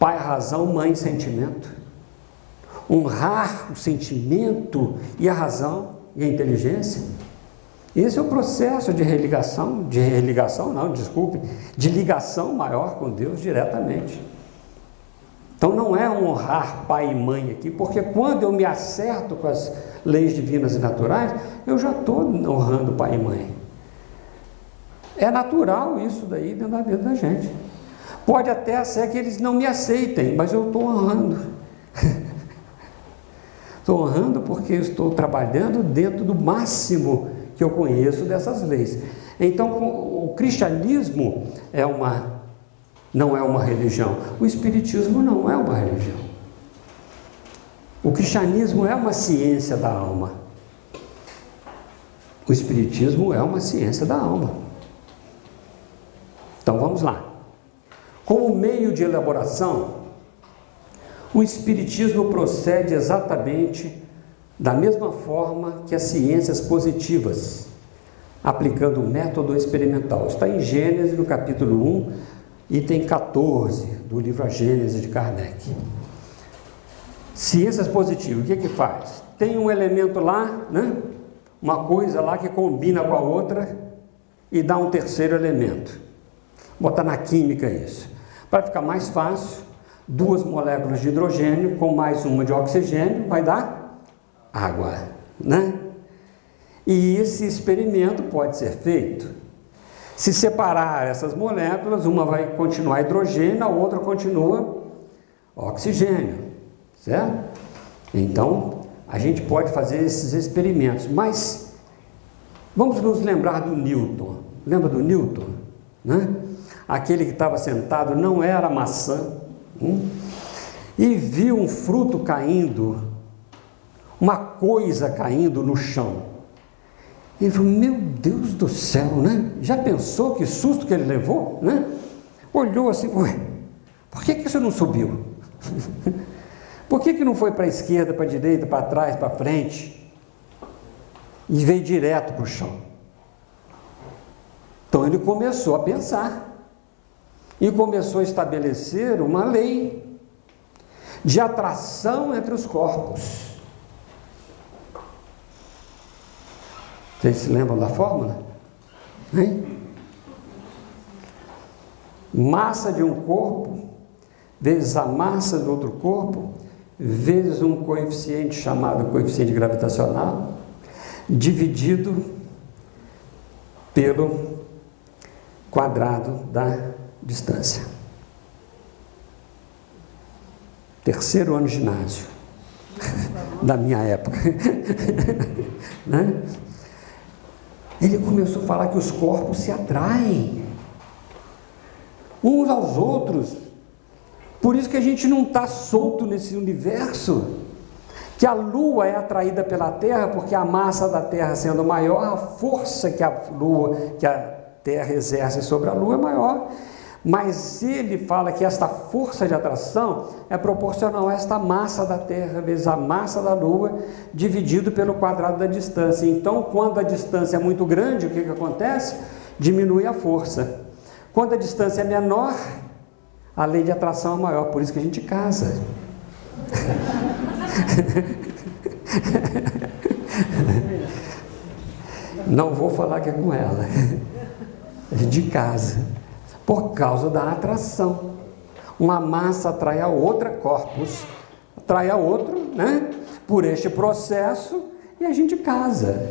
Pai, razão, mãe, sentimento. Honrar o sentimento e a razão e a inteligência. Esse é o processo de de ligação maior com Deus diretamente. Então não é honrar pai e mãe aqui, porque quando eu me acerto com as leis divinas e naturais, eu já estou honrando pai e mãe. É natural isso daí dentro da vida da gente. Pode até ser que eles não me aceitem, mas eu estou honrando. Estou honrando porque eu estou trabalhando dentro do máximo que eu conheço dessas leis. Então o cristianismo não é uma religião. O Espiritismo não é uma religião. O cristianismo é uma ciência da alma. O Espiritismo é uma ciência da alma. Então vamos lá. Como meio de elaboração, o Espiritismo procede exatamente da mesma forma que as ciências positivas, aplicando o método experimental. Está em Gênesis, no capítulo 1, item 14 do livro A Gênese de Kardec. Ciências positivas, o que faz? Tem um elemento lá, né? Uma coisa lá que combina com a outra e dá um terceiro elemento. Botar na química isso. Para ficar mais fácil, 2 moléculas de hidrogênio com mais uma de oxigênio vai dar água, né? E esse experimento pode ser feito. Se separar essas moléculas, uma vai continuar hidrogênio, a outra continua oxigênio, certo? Então, a gente pode fazer esses experimentos, mas vamos nos lembrar do Newton. Lembra do Newton? Né? Aquele que estava sentado não era maçã, e viu um fruto caindo, uma coisa caindo no chão. Ele falou, meu Deus do céu, né? Já pensou que susto que ele levou, né? Olhou assim, ué, por que isso não subiu? Por que não foi para a esquerda, para a direita, para trás, para frente? E veio direto para o chão. Então ele começou a pensar. E começou a estabelecer uma lei de atração entre os corpos. Vocês se lembram da fórmula? Hein? Massa de um corpo vezes a massa do outro corpo vezes um coeficiente chamado coeficiente gravitacional dividido pelo quadrado da distância. Terceiro ano de ginásio da minha época. Né? Ele começou a falar que os corpos se atraem uns aos outros. Por isso que a gente não está solto nesse universo, que a Lua é atraída pela Terra porque a massa da Terra sendo maior, a força que a Terra exerce sobre a Lua é maior. Mas ele fala que esta força de atração é proporcional a esta massa da Terra vezes a massa da Lua, dividido pelo quadrado da distância. Então, quando a distância é muito grande, o que acontece? Diminui a força. Quando a distância é menor, a lei de atração é maior, por isso que a gente casa. Não vou falar que é com ela. A gente casa. Por causa da atração. Uma massa atrai a outra, corpus atrai a outro, né? Por este processo, e a gente casa.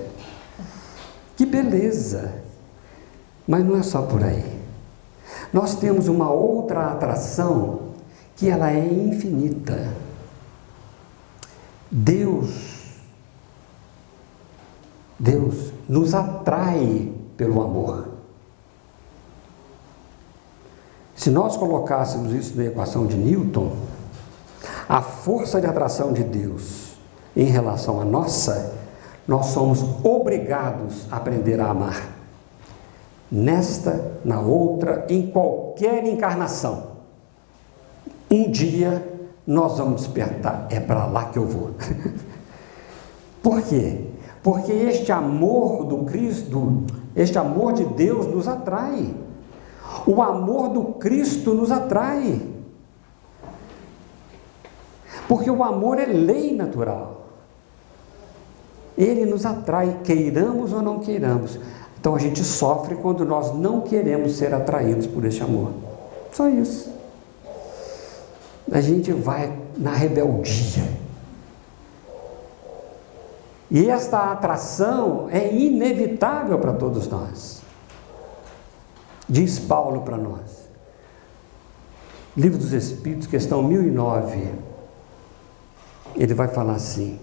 Que beleza! Mas não é só por aí. Nós temos uma outra atração que ela é infinita. Deus nos atrai pelo amor. Se nós colocássemos isso na equação de Newton, a força de atração de Deus em relação à nossa, nós somos obrigados a aprender a amar. Nesta, na outra, em qualquer encarnação. Um dia nós vamos despertar, é para lá que eu vou. Por quê? Porque este amor do Cristo, este amor de Deus nos atrai. O amor do Cristo nos atrai. Porque o amor é lei natural. Ele nos atrai, queiramos ou não queiramos. Então a gente sofre quando nós não queremos ser atraídos por este amor. Só isso. A gente vai na rebeldia. E esta atração é inevitável para todos nós. Diz Paulo para nós, Livro dos Espíritos, questão 1009, ele vai falar assim: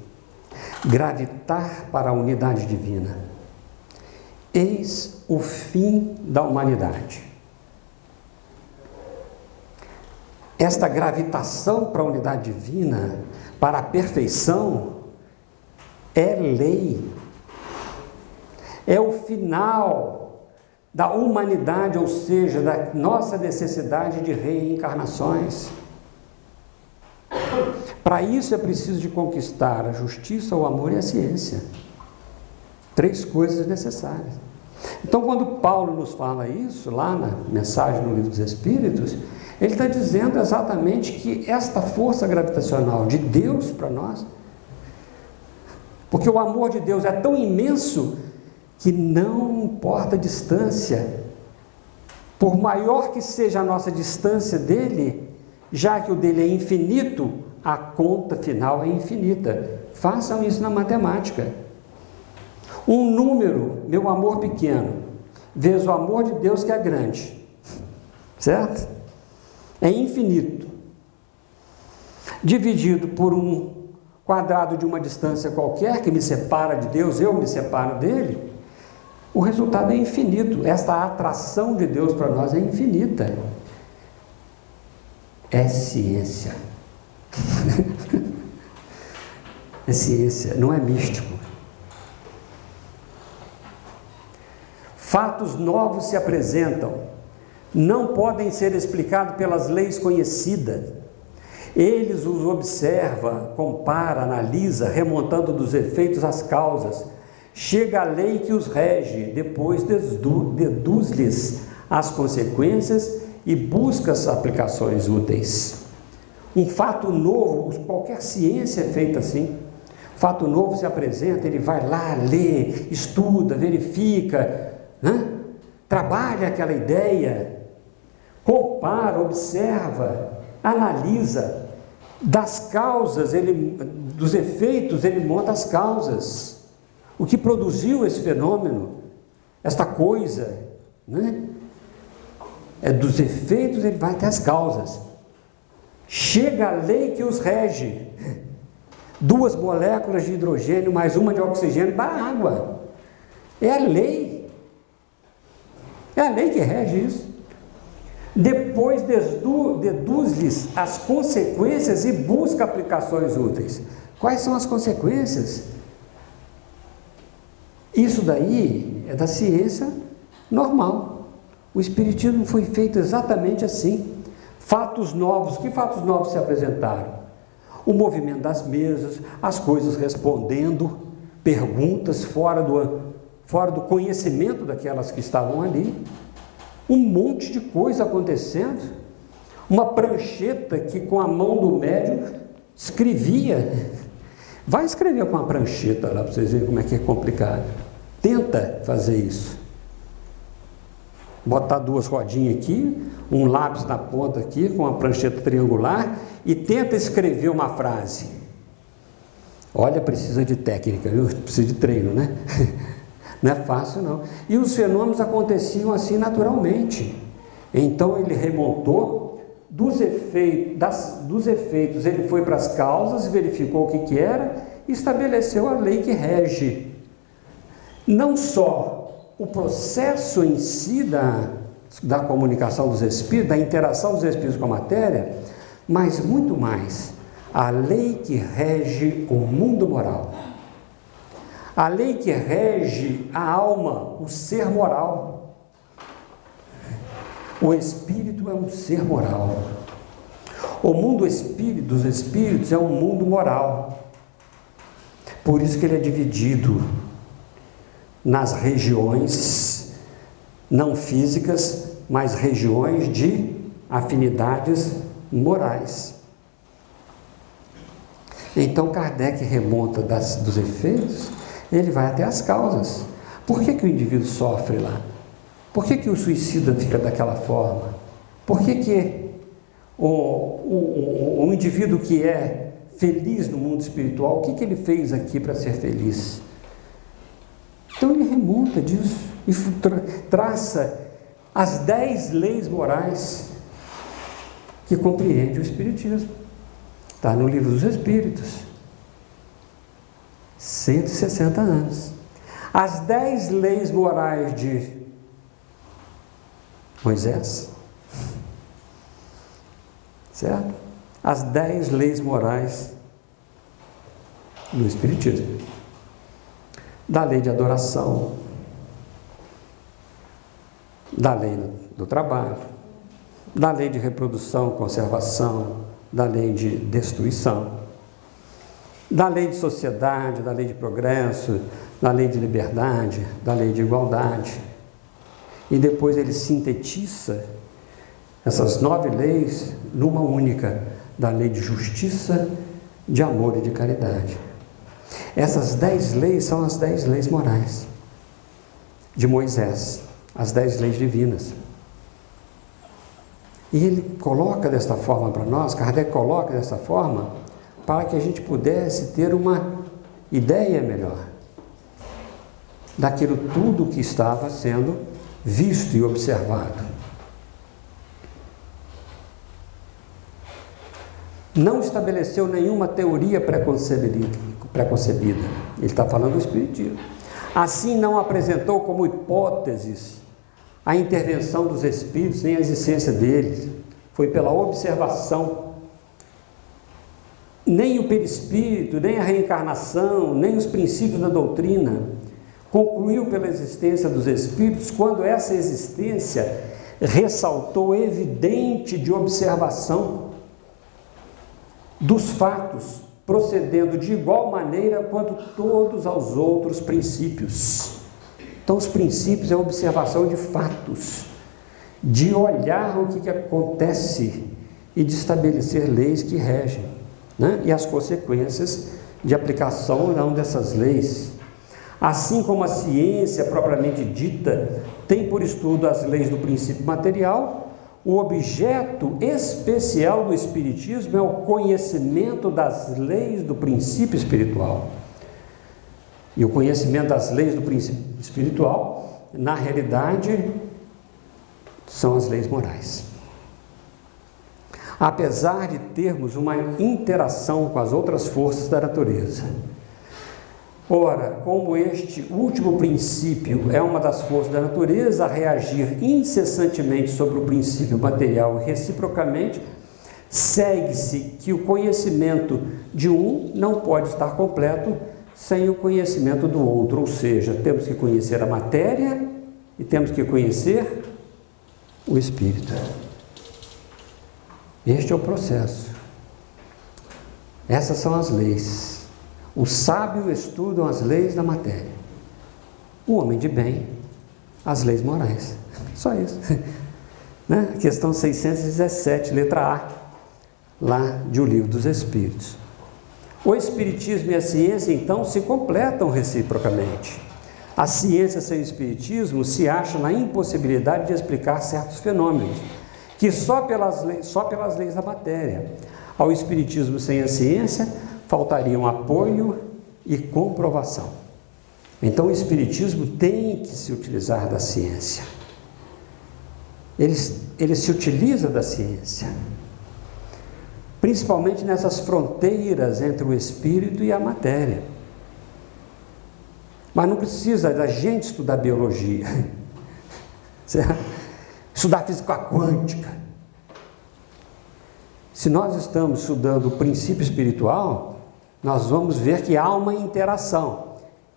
gravitar para a unidade divina, eis o fim da humanidade. Esta gravitação para a unidade divina, para a perfeição, é lei, é o final da humanidade, ou seja, da nossa necessidade de reencarnações. Para isso é preciso de conquistar a justiça, o amor e a ciência. 3 coisas necessárias. Então, quando Paulo nos fala isso, lá na mensagem no Livro dos Espíritos, ele está dizendo exatamente que esta força gravitacional de Deus para nós, porque o amor de Deus é tão imenso que não importa a distância, por maior que seja a nossa distância dele, já que o dele é infinito, a conta final é infinita. Façam isso na matemática. Um número, meu amor pequeno, vezes o amor de Deus que é grande, certo? É infinito. Dividido por um quadrado de uma distância qualquer que me separa de Deus, eu me separo dele, o resultado é infinito. Esta atração de Deus para nós é infinita. É ciência. É ciência, não é místico. Fatos novos se apresentam, não podem ser explicados pelas leis conhecidas. Eles os observa, compara, analisa, remontando dos efeitos às causas. Chega a lei que os rege, depois deduz-lhes as consequências e busca as aplicações úteis. Um fato novo, qualquer ciência é feita assim. Fato novo se apresenta, ele vai lá, lê, estuda, verifica, né? Trabalha aquela ideia, compara, observa, analisa. Das causas, dos efeitos, ele monta as causas. O que produziu esse fenômeno, esta coisa, né? É dos efeitos, ele vai até as causas. Chega a lei que os rege. 2 moléculas de hidrogênio mais uma de oxigênio para a água. É a lei. É a lei que rege isso. Depois deduz-lhes as consequências e busca aplicações úteis. Quais são as consequências? Isso daí é da ciência normal. O Espiritismo foi feito exatamente assim. Fatos novos. Que fatos novos se apresentaram? O movimento das mesas, as coisas respondendo perguntas fora do conhecimento daquelas que estavam ali. Um monte de coisa acontecendo. Uma prancheta que com a mão do médium escrevia. Vai escrever com a prancheta lá para vocês verem como é que é complicado. Tenta fazer isso. Botar duas rodinhas aqui, um lápis na ponta aqui, com uma prancheta triangular, e tenta escrever uma frase. Olha, precisa de técnica, viu? Precisa de treino, né? Não é fácil, não. E os fenômenos aconteciam assim naturalmente. Então ele remontou dos efeitos, ele foi para as causas, verificou o que era e estabeleceu a lei que rege. Não só o processo em si da comunicação dos espíritos, da interação dos espíritos com a matéria, mas muito mais, a lei que rege o mundo moral. A lei que rege a alma, o ser moral. O espírito é um ser moral. O mundo dos espíritos é um mundo moral. Por isso que ele é dividido nas regiões não físicas, mas regiões de afinidades morais. Então Kardec remonta dos efeitos, ele vai até as causas. Por que o indivíduo sofre lá? Por que o suicida fica daquela forma? Por que o indivíduo que é feliz no mundo espiritual, o que ele fez aqui para ser feliz? Então ele remonta disso e traça as 10 leis morais que compreende o Espiritismo. Está no Livro dos Espíritos. 160 anos. As 10 leis morais de Moisés. Certo? As 10 leis morais do Espiritismo. Da lei de adoração, da lei do trabalho, da lei de reprodução, conservação, da lei de destruição, da lei de sociedade, da lei de progresso, da lei de liberdade, da lei de igualdade. E depois ele sintetiza essas 9 leis numa única, da lei de justiça, de amor e de caridade. Essas 10 leis são as 10 leis morais de Moisés, as 10 leis divinas. E ele coloca desta forma para nós, Kardec coloca desta forma, para que a gente pudesse ter uma ideia melhor daquilo tudo que estava sendo visto e observado. Não estabeleceu nenhuma teoria preconcebida. Ele está falando do Espiritismo. Assim, não apresentou como hipóteses a intervenção dos espíritos, nem a existência deles. Foi pela observação. Nem o perispírito, nem a reencarnação, nem os princípios da doutrina concluiu pela existência dos espíritos, quando essa existência ressaltou evidente de observação dos fatos, procedendo de igual maneira quanto todos aos outros princípios. Então, os princípios é a observação de fatos, de olhar o que acontece e de estabelecer leis que regem, né? E as consequências de aplicação ou não dessas leis. Assim como a ciência propriamente dita tem por estudo as leis do princípio material, o objeto especial do Espiritismo é o conhecimento das leis do princípio espiritual. E o conhecimento das leis do princípio espiritual, na realidade, são as leis morais. Apesar de termos uma interação com as outras forças da natureza. Ora, como este último princípio é uma das forças da natureza a reagir incessantemente sobre o princípio material e reciprocamente, Segue-se que o conhecimento de um não pode estar completo sem o conhecimento do outro, ou seja, temos que conhecer a matéria e temos que conhecer o espírito. Este é o processo. Essas são as leis. O sábio estuda as leis da matéria. O homem de bem, as leis morais. Só isso. Né? Questão 617, letra A, lá de O Livro dos Espíritos. O Espiritismo e a ciência, então, se completam reciprocamente. A ciência sem o Espiritismo se acha na impossibilidade de explicar certos fenômenos, que só pelas leis da matéria. Ao Espiritismo sem a ciência, faltariam apoio e comprovação. Então, o Espiritismo tem que se utilizar da ciência. Ele se utiliza da ciência, principalmente nessas fronteiras entre o espírito e a matéria. Mas não precisa da gente estudar biologia, certo? Estudar física quântica. Se nós estamos estudando o princípio espiritual, nós vamos ver que há uma interação.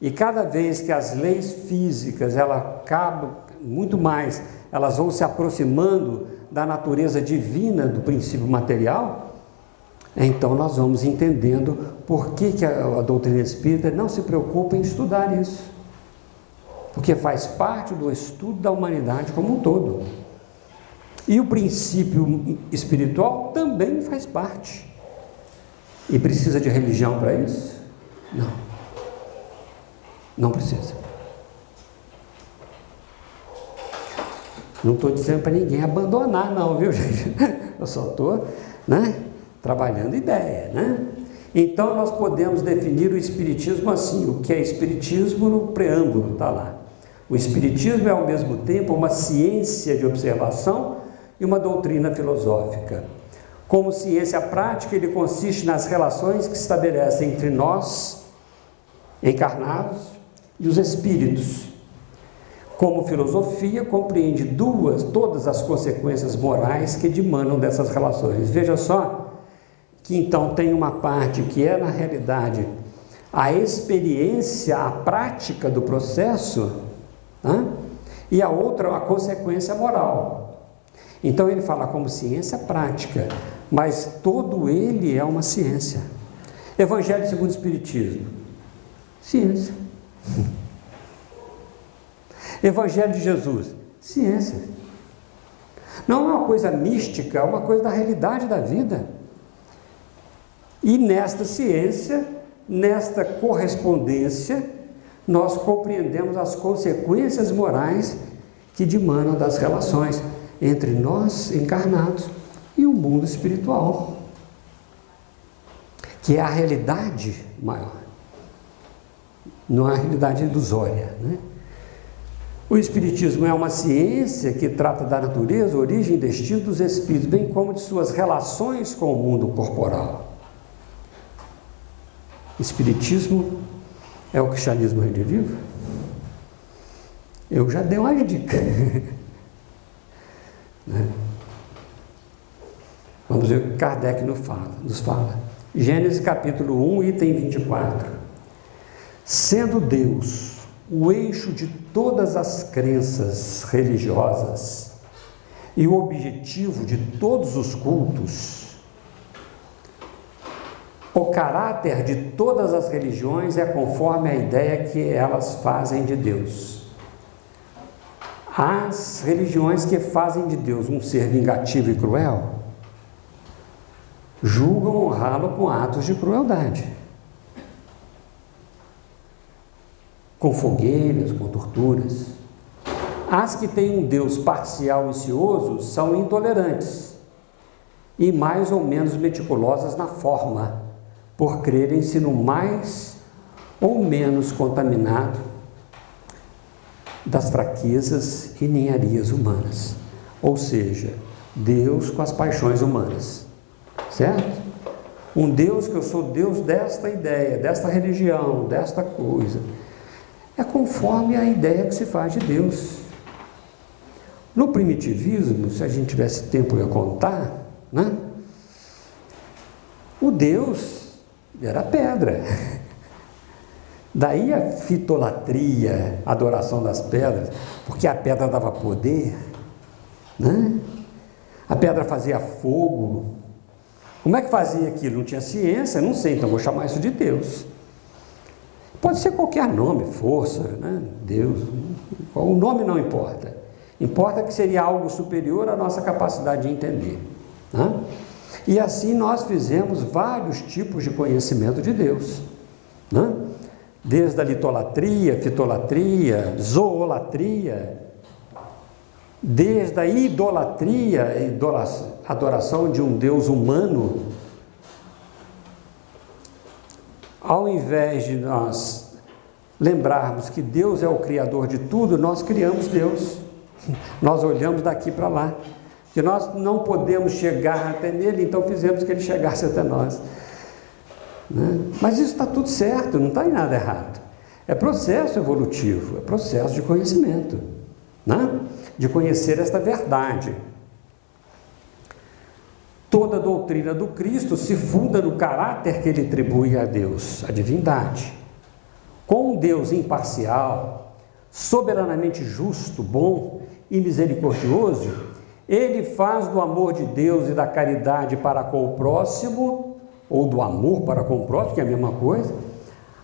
E cada vez que as leis físicas, muito mais, elas vão se aproximando da natureza divina do princípio material, então nós vamos entendendo por que a doutrina espírita não se preocupa em estudar isso. Porque faz parte do estudo da humanidade como um todo. E o princípio espiritual também faz parte. E precisa de religião para isso? Não. Não precisa. Não estou dizendo para ninguém abandonar, não, viu, gente? Eu só estou, trabalhando ideia, Então, nós podemos definir o Espiritismo assim. O que é Espiritismo no preâmbulo, está lá. O Espiritismo é, ao mesmo tempo, uma ciência de observação e uma doutrina filosófica. Como ciência prática, ele consiste nas relações que se estabelecem entre nós, encarnados, e os espíritos. Como filosofia, compreende todas as consequências morais que dimanam dessas relações. Veja só que então tem uma parte que é, na realidade, a experiência, a prática do processo, e a outra, a consequência moral. Então ele fala como ciência prática, mas todo ele é uma ciência. Evangelho segundo o Espiritismo, ciência. Evangelho de Jesus, ciência. Não é uma coisa mística, é uma coisa da realidade da vida. E nesta ciência, nesta correspondência, nós compreendemos as consequências morais que dimanam das relações entre nós, encarnados, e o mundo espiritual, que é a realidade maior, não é a realidade ilusória, O Espiritismo é uma ciência que trata da natureza, origem e destino dos espíritos, bem como de suas relações com o mundo corporal. Espiritismo é o cristianismo redivivo? Eu já dei uma dica. Vamos ver o que Kardec nos fala. Gênesis capítulo 1, item 24. Sendo Deus o eixo de todas as crenças religiosas e o objetivo de todos os cultos, o caráter de todas as religiões é conforme a ideia que elas fazem de Deus. As religiões que fazem de Deus um ser vingativo e cruel, julgam honrá-lo com atos de crueldade, com fogueiras, com torturas. As que têm um Deus parcial e cioso são intolerantes e mais ou menos meticulosas na forma, por crerem-se no mais ou menos contaminado das fraquezas e ninharias humanas, ou seja, Deus com as paixões humanas, certo? Um Deus que eu sou Deus desta ideia, desta religião, desta coisa, é conforme a ideia que se faz de Deus. No primitivismo, se a gente tivesse tempo de contar, O Deus era pedra. Daí a fitolatria, a adoração das pedras, porque a pedra dava poder, né? A pedra fazia fogo. Como é que fazia aquilo? Não tinha ciência? Não sei, então vou chamar isso de Deus. Pode ser qualquer nome, força, né? Deus, o nome não importa. Importa que seria algo superior à nossa capacidade de entender, né? E assim nós fizemos vários tipos de conhecimento de Deus, né? Desde a litolatria, fitolatria, zoolatria, desde a idolatria, adoração de um Deus humano. Ao invés de nós lembrarmos que Deus é o Criador de tudo, nós criamos Deus. Nós olhamos daqui para lá, que nós não podemos chegar até nele, então fizemos que ele chegasse até nós, né? Mas isso está tudo certo, não está em nada errado. É processo evolutivo, é processo de conhecimento, né? De conhecer esta verdade. Toda a doutrina do Cristo se funda no caráter que ele atribui a Deus, a divindade. Com um Deus imparcial, soberanamente justo, bom e misericordioso, ele faz do amor de Deus e da caridade para com o próximo, ou do amor para com o próximo, que é a mesma coisa,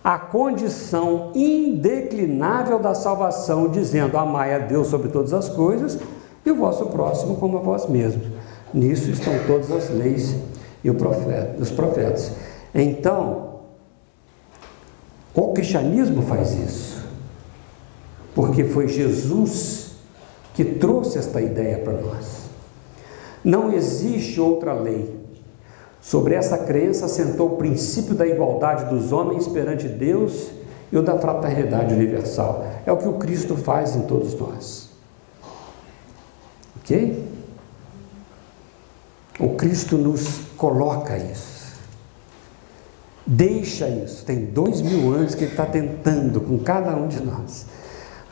a condição indeclinável da salvação, dizendo: amai a Deus sobre todas as coisas e o vosso próximo como a vós mesmos. Nisso estão todas as leis e os profetas. Então, o cristianismo faz isso, porque foi Jesus que trouxe esta ideia para nós. Não existe outra lei. Sobre essa crença assentou o princípio da igualdade dos homens perante Deus e o da fraternidade universal. É o que o Cristo faz em todos nós. Ok? O Cristo nos coloca isso. Deixa isso. Tem 2000 anos que ele está tentando com cada um de nós.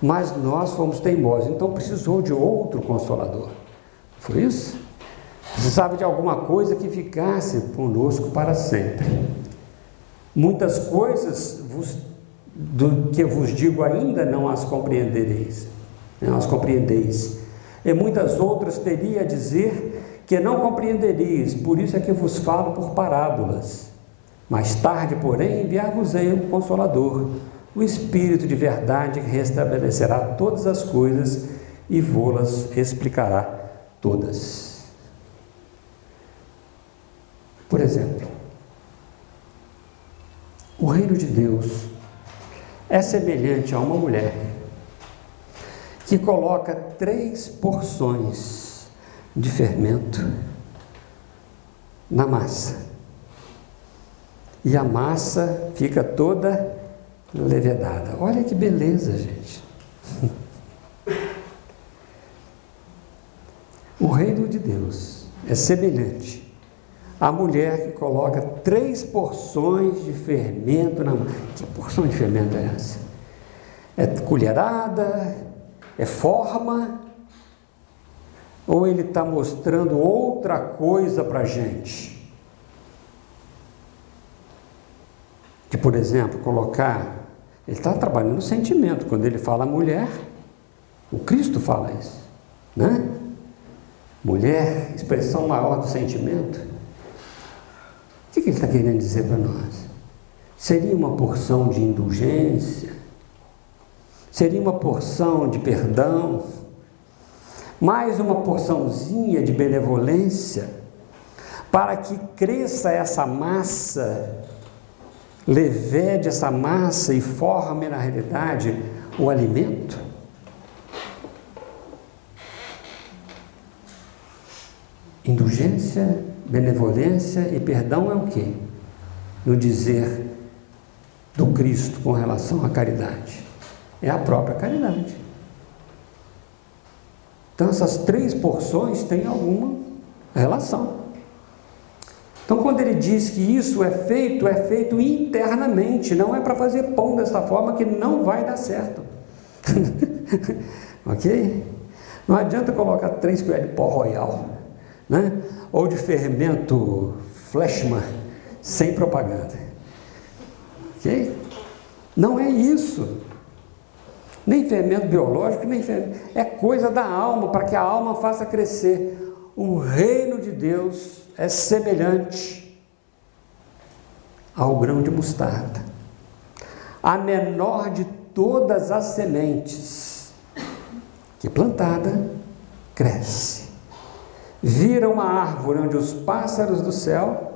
Mas nós fomos teimosos, então precisou de outro Consolador. Foi isso? Precisava de alguma coisa que ficasse conosco para sempre. Muitas coisas do que vos digo ainda não as compreendereis, não as compreendeis. E muitas outras teria a dizer que não compreendereis, por isso é que vos falo por parábolas. Mais tarde, porém, enviar-vos-ei o Consolador, o Espírito de verdade que restabelecerá todas as coisas e vô-las explicará todas. Por exemplo, o reino de Deus é semelhante a uma mulher que coloca 3 porções de fermento na massa, e a massa fica toda levedada. Olha que beleza, gente. O reino de Deus é semelhante à mulher que coloca 3 porções de fermento na massa. Que porção de fermento é essa? É colherada? É forma? Ou ele está mostrando outra coisa para a gente? Que, por exemplo, ele está trabalhando o sentimento. Quando ele fala mulher, o Cristo fala isso, né? Mulher, expressão maior do sentimento. O que ele está querendo dizer para nós? Seria uma porção de indulgência? Seria uma porção de perdão? Mais uma porçãozinha de benevolência? Para que cresça essa massa, levede essa massa e forme na realidade o alimento? Indulgência, benevolência e perdão é o quê? No dizer do Cristo com relação à caridade. É a própria caridade. Então essas 3 porções têm alguma relação. Então quando ele diz que isso é feito internamente, não é para fazer pão dessa forma que não vai dar certo. Ok? Não adianta colocar 3 colheres de pó royal, né? Ou de fermento Fleshman, sem propaganda. Ok? Não é isso. Nem fermento biológico, nem fermento. É coisa da alma, para que a alma faça crescer. O reino de Deus é semelhante ao grão de mostarda, a menor de todas as sementes, que plantada, cresce. Vira uma árvore onde os pássaros do céu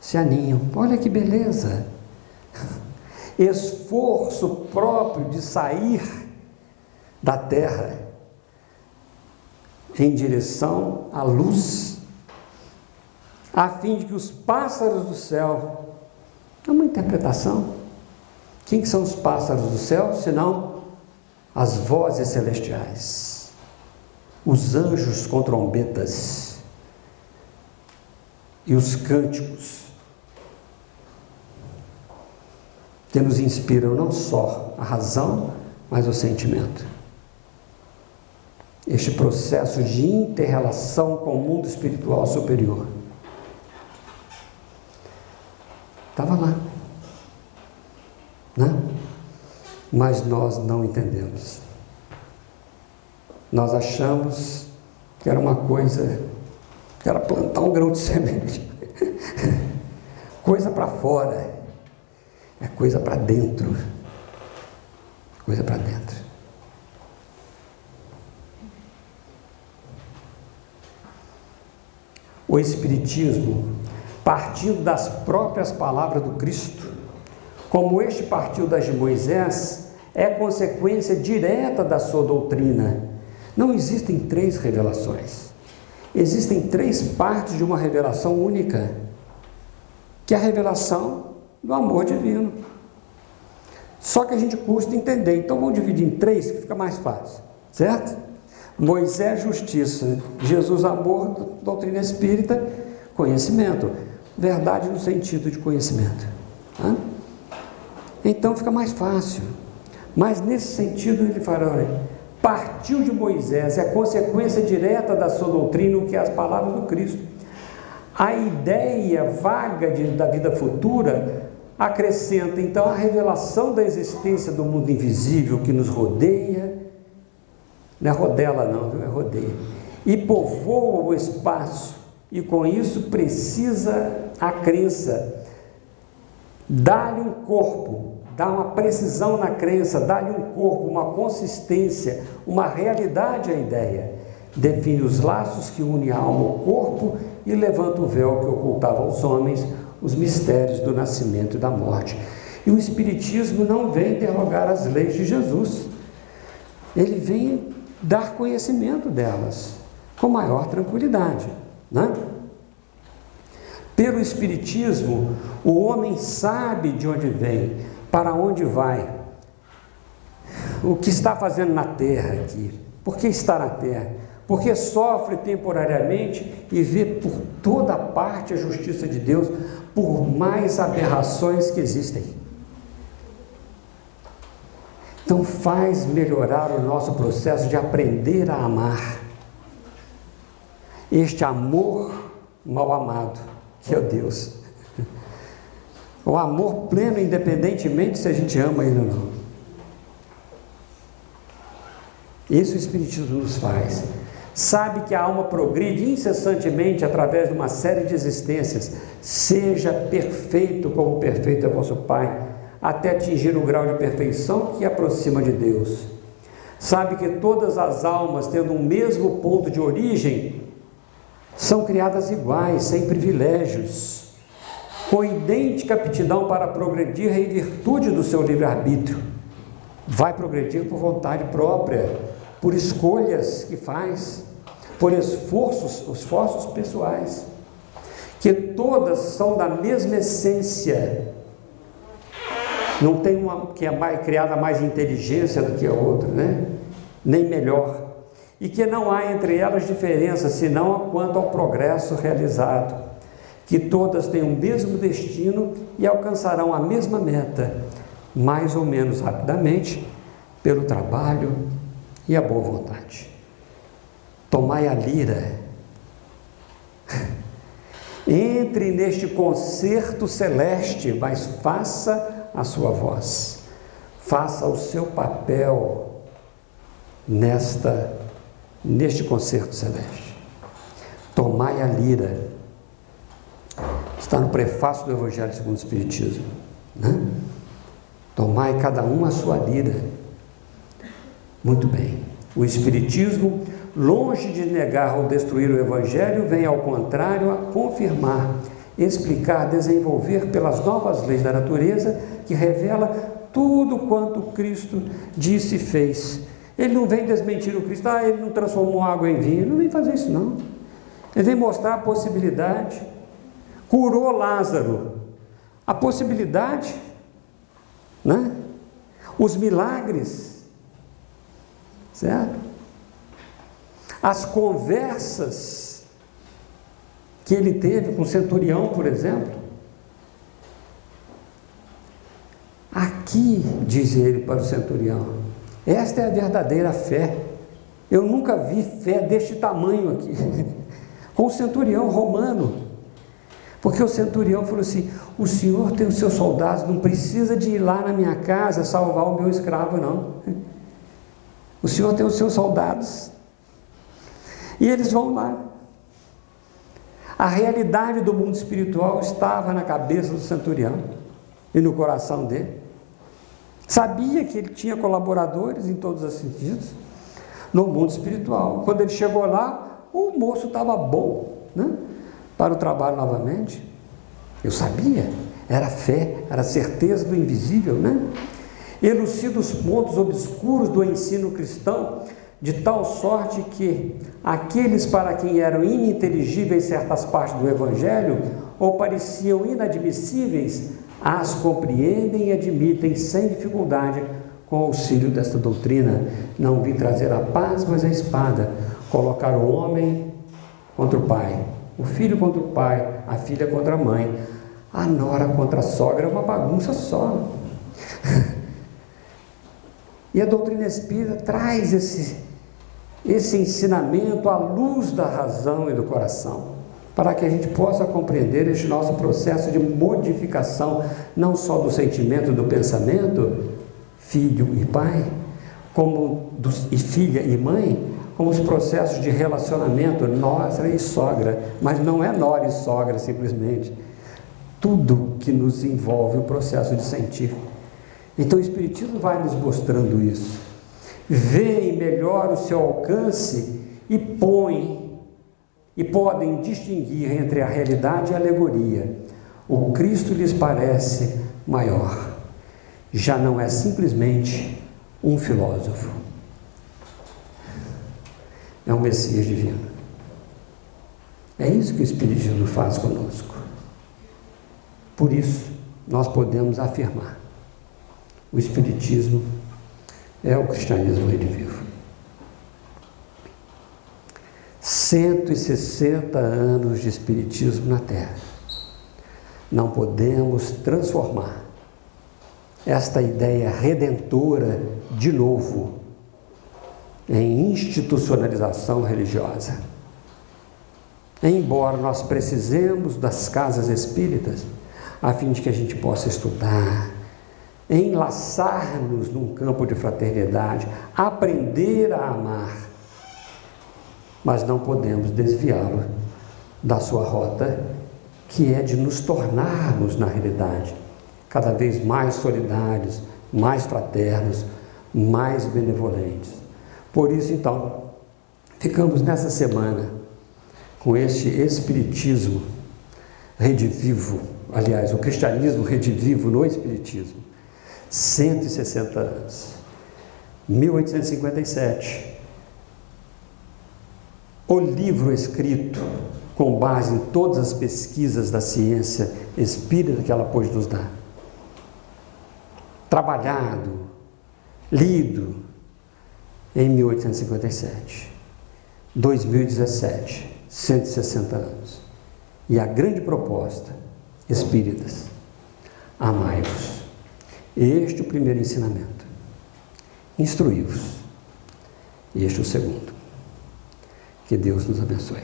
se aninham. Olha que beleza! Esforço próprio de sair da terra em direção à luz, a fim de que os pássaros do céu, é uma interpretação. Quem que são os pássaros do céu, senão as vozes celestiais, os anjos com trombetas e os cânticos que nos inspiram não só a razão, mas o sentimento. Este processo de inter-relação com o mundo espiritual superior estava lá, né? Mas nós não entendemos. Nós achamos que era uma coisa, que era plantar um grão de semente, coisa para fora, é coisa para dentro, coisa para dentro. O Espiritismo, partindo das próprias palavras do Cristo, como este partiu das de Moisés, é consequência direta da sua doutrina. Não existem três revelações, existem três partes de uma revelação única, que é a revelação do amor divino. Só que a gente custa entender, então vamos dividir em três, que fica mais fácil, certo? Moisés, justiça; Jesus, amor; doutrina espírita, conhecimento. Verdade no sentido de conhecimento. Tá? Então fica mais fácil. Mas nesse sentido ele fala, olha, partiu de Moisés, é consequência direta da sua doutrina, o que é as palavras do Cristo. A ideia vaga da vida futura acrescenta então a revelação da existência do mundo invisível que nos rodeia, não é rodela não, é rodeia, e povoa o espaço, e com isso precisa a crença, dá-lhe um corpo, dá uma precisão na crença, dá-lhe um corpo, uma consistência, uma realidade à ideia, define os laços que unem a alma ao corpo e levanta o véu que ocultava aos homens os mistérios do nascimento e da morte. E o Espiritismo não vem interrogar as leis de Jesus, ele vem dar conhecimento delas com maior tranquilidade, né? Pelo Espiritismo, o homem sabe de onde vem, para onde vai, o que está fazendo na terra aqui, por que está na terra, porque sofre temporariamente e vê por toda parte a justiça de Deus, por mais aberrações que existem. Então faz melhorar o nosso processo de aprender a amar, este amor mal amado, que é o Deus. O amor pleno, independentemente se a gente ama ele ou não. Isso o Espiritismo nos faz. Sabe que a alma progride incessantemente através de uma série de existências. Seja perfeito como perfeito é vosso Pai, até atingir o grau de perfeição que aproxima de Deus. Sabe que todas as almas, tendo um mesmo ponto de origem, são criadas iguais, sem privilégios, com idêntica aptidão para progredir em virtude do seu livre-arbítrio. Vai progredir por vontade própria, por escolhas que faz, por esforços pessoais, que todas são da mesma essência. Não tem uma que é criada mais inteligência do que a outra, né? Nem melhor. E que não há entre elas diferença, senão quanto ao progresso realizado. Que todas têm o mesmo destino e alcançarão a mesma meta, mais ou menos rapidamente, pelo trabalho e a boa vontade. Tomai a lira. Entre neste concerto celeste, mas faça a sua voz, faça o seu papel neste concerto celeste. Tomai a lira. Está no prefácio do Evangelho segundo o Espiritismo, né? Tomai cada um a sua lira. Muito bem. O Espiritismo, longe de negar ou destruir o Evangelho, vem ao contrário a confirmar, explicar, desenvolver pelas novas leis da natureza, que revela tudo quanto Cristo disse e fez. Ele não vem desmentir o Cristo, ele não transformou água em vinho, ele não vem fazer isso não. Ele vem mostrar a possibilidade. Curou Lázaro, a possibilidade, né? Os milagres, certo? As conversas que ele teve com o centurião, por exemplo. Aqui, diz ele para o centurião, esta é a verdadeira fé. Eu nunca vi fé deste tamanho aqui, com o centurião romano. Porque o centurião falou assim, o senhor tem os seus soldados, não precisa de ir lá na minha casa salvar o meu escravo, não. O senhor tem os seus soldados. E eles vão lá. A realidade do mundo espiritual estava na cabeça do centurião e no coração dele. Sabia que ele tinha colaboradores em todos os sentidos no mundo espiritual. Quando ele chegou lá, o moço estava bom, né? Para o trabalho novamente. Eu sabia, era fé, era certeza do invisível, né? Elucida os pontos obscuros do ensino cristão, de tal sorte que aqueles para quem eram ininteligíveis certas partes do Evangelho, ou pareciam inadmissíveis, as compreendem e admitem sem dificuldade, com auxílio desta doutrina. Não vim trazer a paz, mas a espada, colocar o homem contra o pai, o filho contra o pai, a filha contra a mãe, a nora contra a sogra, é uma bagunça só. E a doutrina espírita traz esse ensinamento à luz da razão e do coração, para que a gente possa compreender este nosso processo de modificação, não só do sentimento e do pensamento, filho e pai, e filha e mãe, como os processos de relacionamento, nora e sogra, mas não é nora e sogra simplesmente, tudo que nos envolve o processo de sentir. Então o Espiritismo vai nos mostrando isso, vê e melhora o seu alcance e podem distinguir entre a realidade e a alegoria. O Cristo lhes parece maior, já não é simplesmente um filósofo, é um Messias divino. É isso que o Espiritismo faz conosco. Por isso, nós podemos afirmar: o Espiritismo é o cristianismo redivivo. 160 anos de Espiritismo na Terra. Não podemos transformar esta ideia redentora de novo em institucionalização religiosa. Embora nós precisemos das casas espíritas, a fim de que a gente possa estudar, enlaçar-nos num campo de fraternidade, aprender a amar, mas não podemos desviá-lo da sua rota, que é de nos tornarmos, na realidade, cada vez mais solidários, mais fraternos, mais benevolentes. Por isso, então, ficamos nessa semana com este Espiritismo redivivo, aliás, o cristianismo redivivo no Espiritismo. 160 anos, 1857, o livro escrito com base em todas as pesquisas da ciência espírita que ela pôde nos dar, trabalhado, lido em 1857, 2017, 160 anos, e a grande proposta: espíritas, amai-vos. Este é o primeiro ensinamento. Instruí-vos. Este é o segundo. Que Deus nos abençoe.